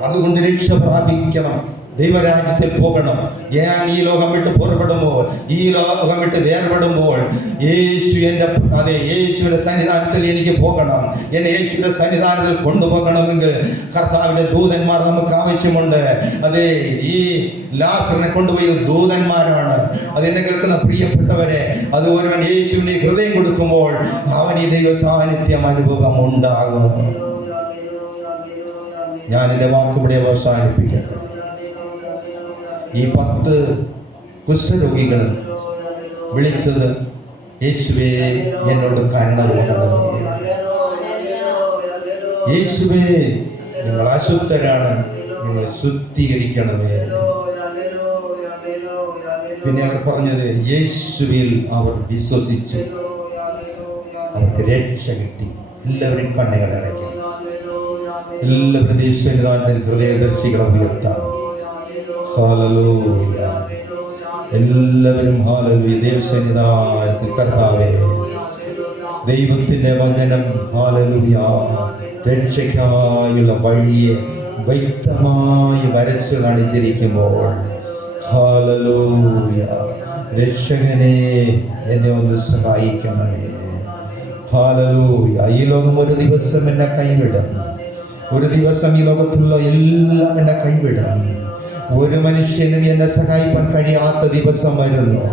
അതുകൊണ്ട് രക്ഷ പ്രാപിക്കണം. ദൈവരാജ്യത്തിൽ പോകണം. ഞാൻ ഈ ലോകം വിട്ട് പുറപ്പെടുമ്പോൾ, ഈ ലോകം വിട്ട് വേർപെടുമ്പോൾ യേശുവിന്റെ സന്നിധാനത്തിൽ എനിക്ക് പോകണം. എന്നെ യേശുവിന്റെ സന്നിധാനത്തിൽ കൊണ്ടുപോകണമെങ്കിൽ കർത്താവിന്റെ ദൂതന്മാർ നമുക്ക് ആവശ്യമുണ്ട്. അതെ, ഈ ലാസറിനെ കൊണ്ടുപോയ ദൂതന്മാരാണ്. അതെന്നെ കേൾക്കുന്ന പ്രിയപ്പെട്ടവരെ, അത് ഒരുവൻ യേശുവിനെ ഹൃദയം കൊടുക്കുമ്പോൾ അവൻ ഈ ദൈവ സാന്നിധ്യം അനുഭവം ഉണ്ടാകും. ഞാൻ എൻ്റെ വാക്കുകൂടെ അവസാനിപ്പിക്കട്ടെ. ഈ 10 കുഷ്ഠരോഗികളും വിളിച്ചത്, യേശുവേ എന്നോട് കരുണ തോന്നണമേ, യേശുവേ നിങ്ങൾ അശുദ്ധരാണ്, നിങ്ങൾ ശുദ്ധീകരിക്കണമേ. പിന്നെ അവർ പറഞ്ഞത്, യേശുവിൽ അവർ വിശ്വസിച്ചു, അവർക്ക് രക്ഷ കിട്ടി. എല്ലാവരും കണ്ണുകൾ അടയ്ക്കാം. എല്ലാവരും ദൈവസന്നിധാനത്തിൽ ഹൃദയദർശികളെ ഉയർത്താം. ഹല്ലേലൂയ. എല്ലാവരും ഹല്ലേലൂയ. ദൈവസന്നിധാനത്തിൽ കർത്താവേ, ദൈവത്തിന്റെ വചനം ഹല്ലേലൂയ രക്ഷയ്ക്കായുള്ള വഴിയെ വ്യക്തമായി വരച്ചു കാണിച്ചിരിക്കുമ്പോൾ ഹല്ലേലൂയ, രക്ഷകനെ എന്നെ ഒന്ന് സഹായിക്കണമേ. ഹല്ലേലൂയ. ഈ ലോകം ഒരു ദിവസം എന്നെ കൈവിടും. ഒരു ദിവസം ഈ ലോകത്തുള്ള എല്ലാം എന്നെ കൈവിടും. ഒരു മനുഷ്യനും എന്നെ സഹായിപ്പാൻ കഴിയാത്ത ദിവസം വരുന്നു.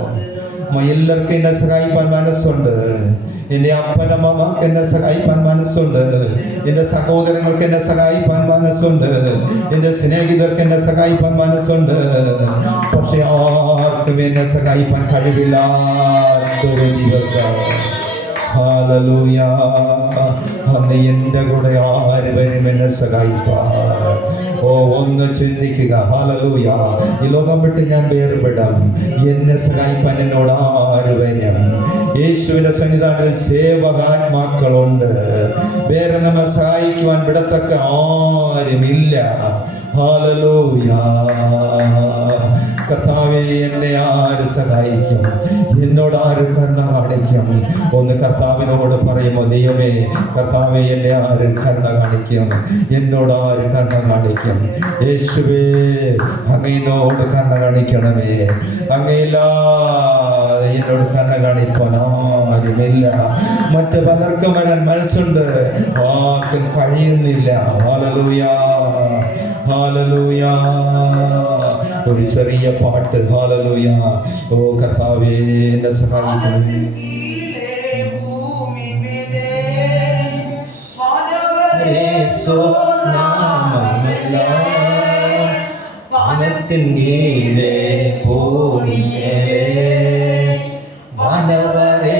എല്ലാവർക്കും എന്നെ സഹായിപ്പാൻ മനസ്സുണ്ട്. എൻ്റെ അപ്പനമ്മമാർക്ക് എന്നെ സഹായിപ്പാൻ മനസ്സുണ്ട്. എൻ്റെ സഹോദരങ്ങൾക്ക് എന്നെ സഹായിപ്പാൻ മനസ്സുണ്ട്. എൻ്റെ സ്നേഹിതർക്ക് എന്നെ സഹായിപ്പാൻ മനസ്സുണ്ട്. പക്ഷെ ആർക്കും എന്നെ സഹായിപ്പാൻ കഴിവില്ലാത്തൊരു ദിവസം. ഹല്ലേലൂയ. അന്ന് എൻ്റെ കൂടെ ആര് വരും എന്നെ സഹായിപ്പാൻ? ഒന്ന് ചിന്തിക്കുക. ഹല്ലേലൂയ. ഈ ലോകം വിട്ട് ഞാൻ വേർപെടാം, എന്നെ സഹായിപ്പാൻ എന്നോട് ആര് വരും? യേശുവിന്റെ സന്നിധാനത്തിൽ സേവകാത്മാക്കളുണ്ട്. വേറെ നമ്മെ സഹായിക്കുവാൻ വിടത്തക്ക ആരുമില്ല. ഹല്ലേലൂയ. കർത്താവേ, എന്നെ ആര് സഹായിക്കും? എന്നോട് ആര് കരുണ കാണിക്കും? ഒന്ന് കർത്താവിനോട് പറയുമോ, ദൈവമേ കർത്താവേ, എന്നെ ആര് കരുണ കാണിക്കും? എന്നോട് ആര് കരുണ കാണിക്കും? യേശുവേ, അങ്ങയോട് കരുണ കാണിക്കണമേ. അങ്ങയില്ലാതെ എന്നോട് കരുണ കാണിപ്പാൻ ആരുമില്ല. മറ്റ് പലർക്കും വരാൻ മനസ്സുണ്ട്, ആർക്കും കഴിയുന്നില്ല. ഹല്ലേലൂയ. ഹല്ലേലൂയ. ഒരു ചെറിയ പാട്ട്. ഹല്ലേലൂയ. ഓ കർത്താവേ, എന്നെ സഹായിക്കണം. വാനത്തിൻ കീഴേ ഭൂമിയിലെ വാനവരേ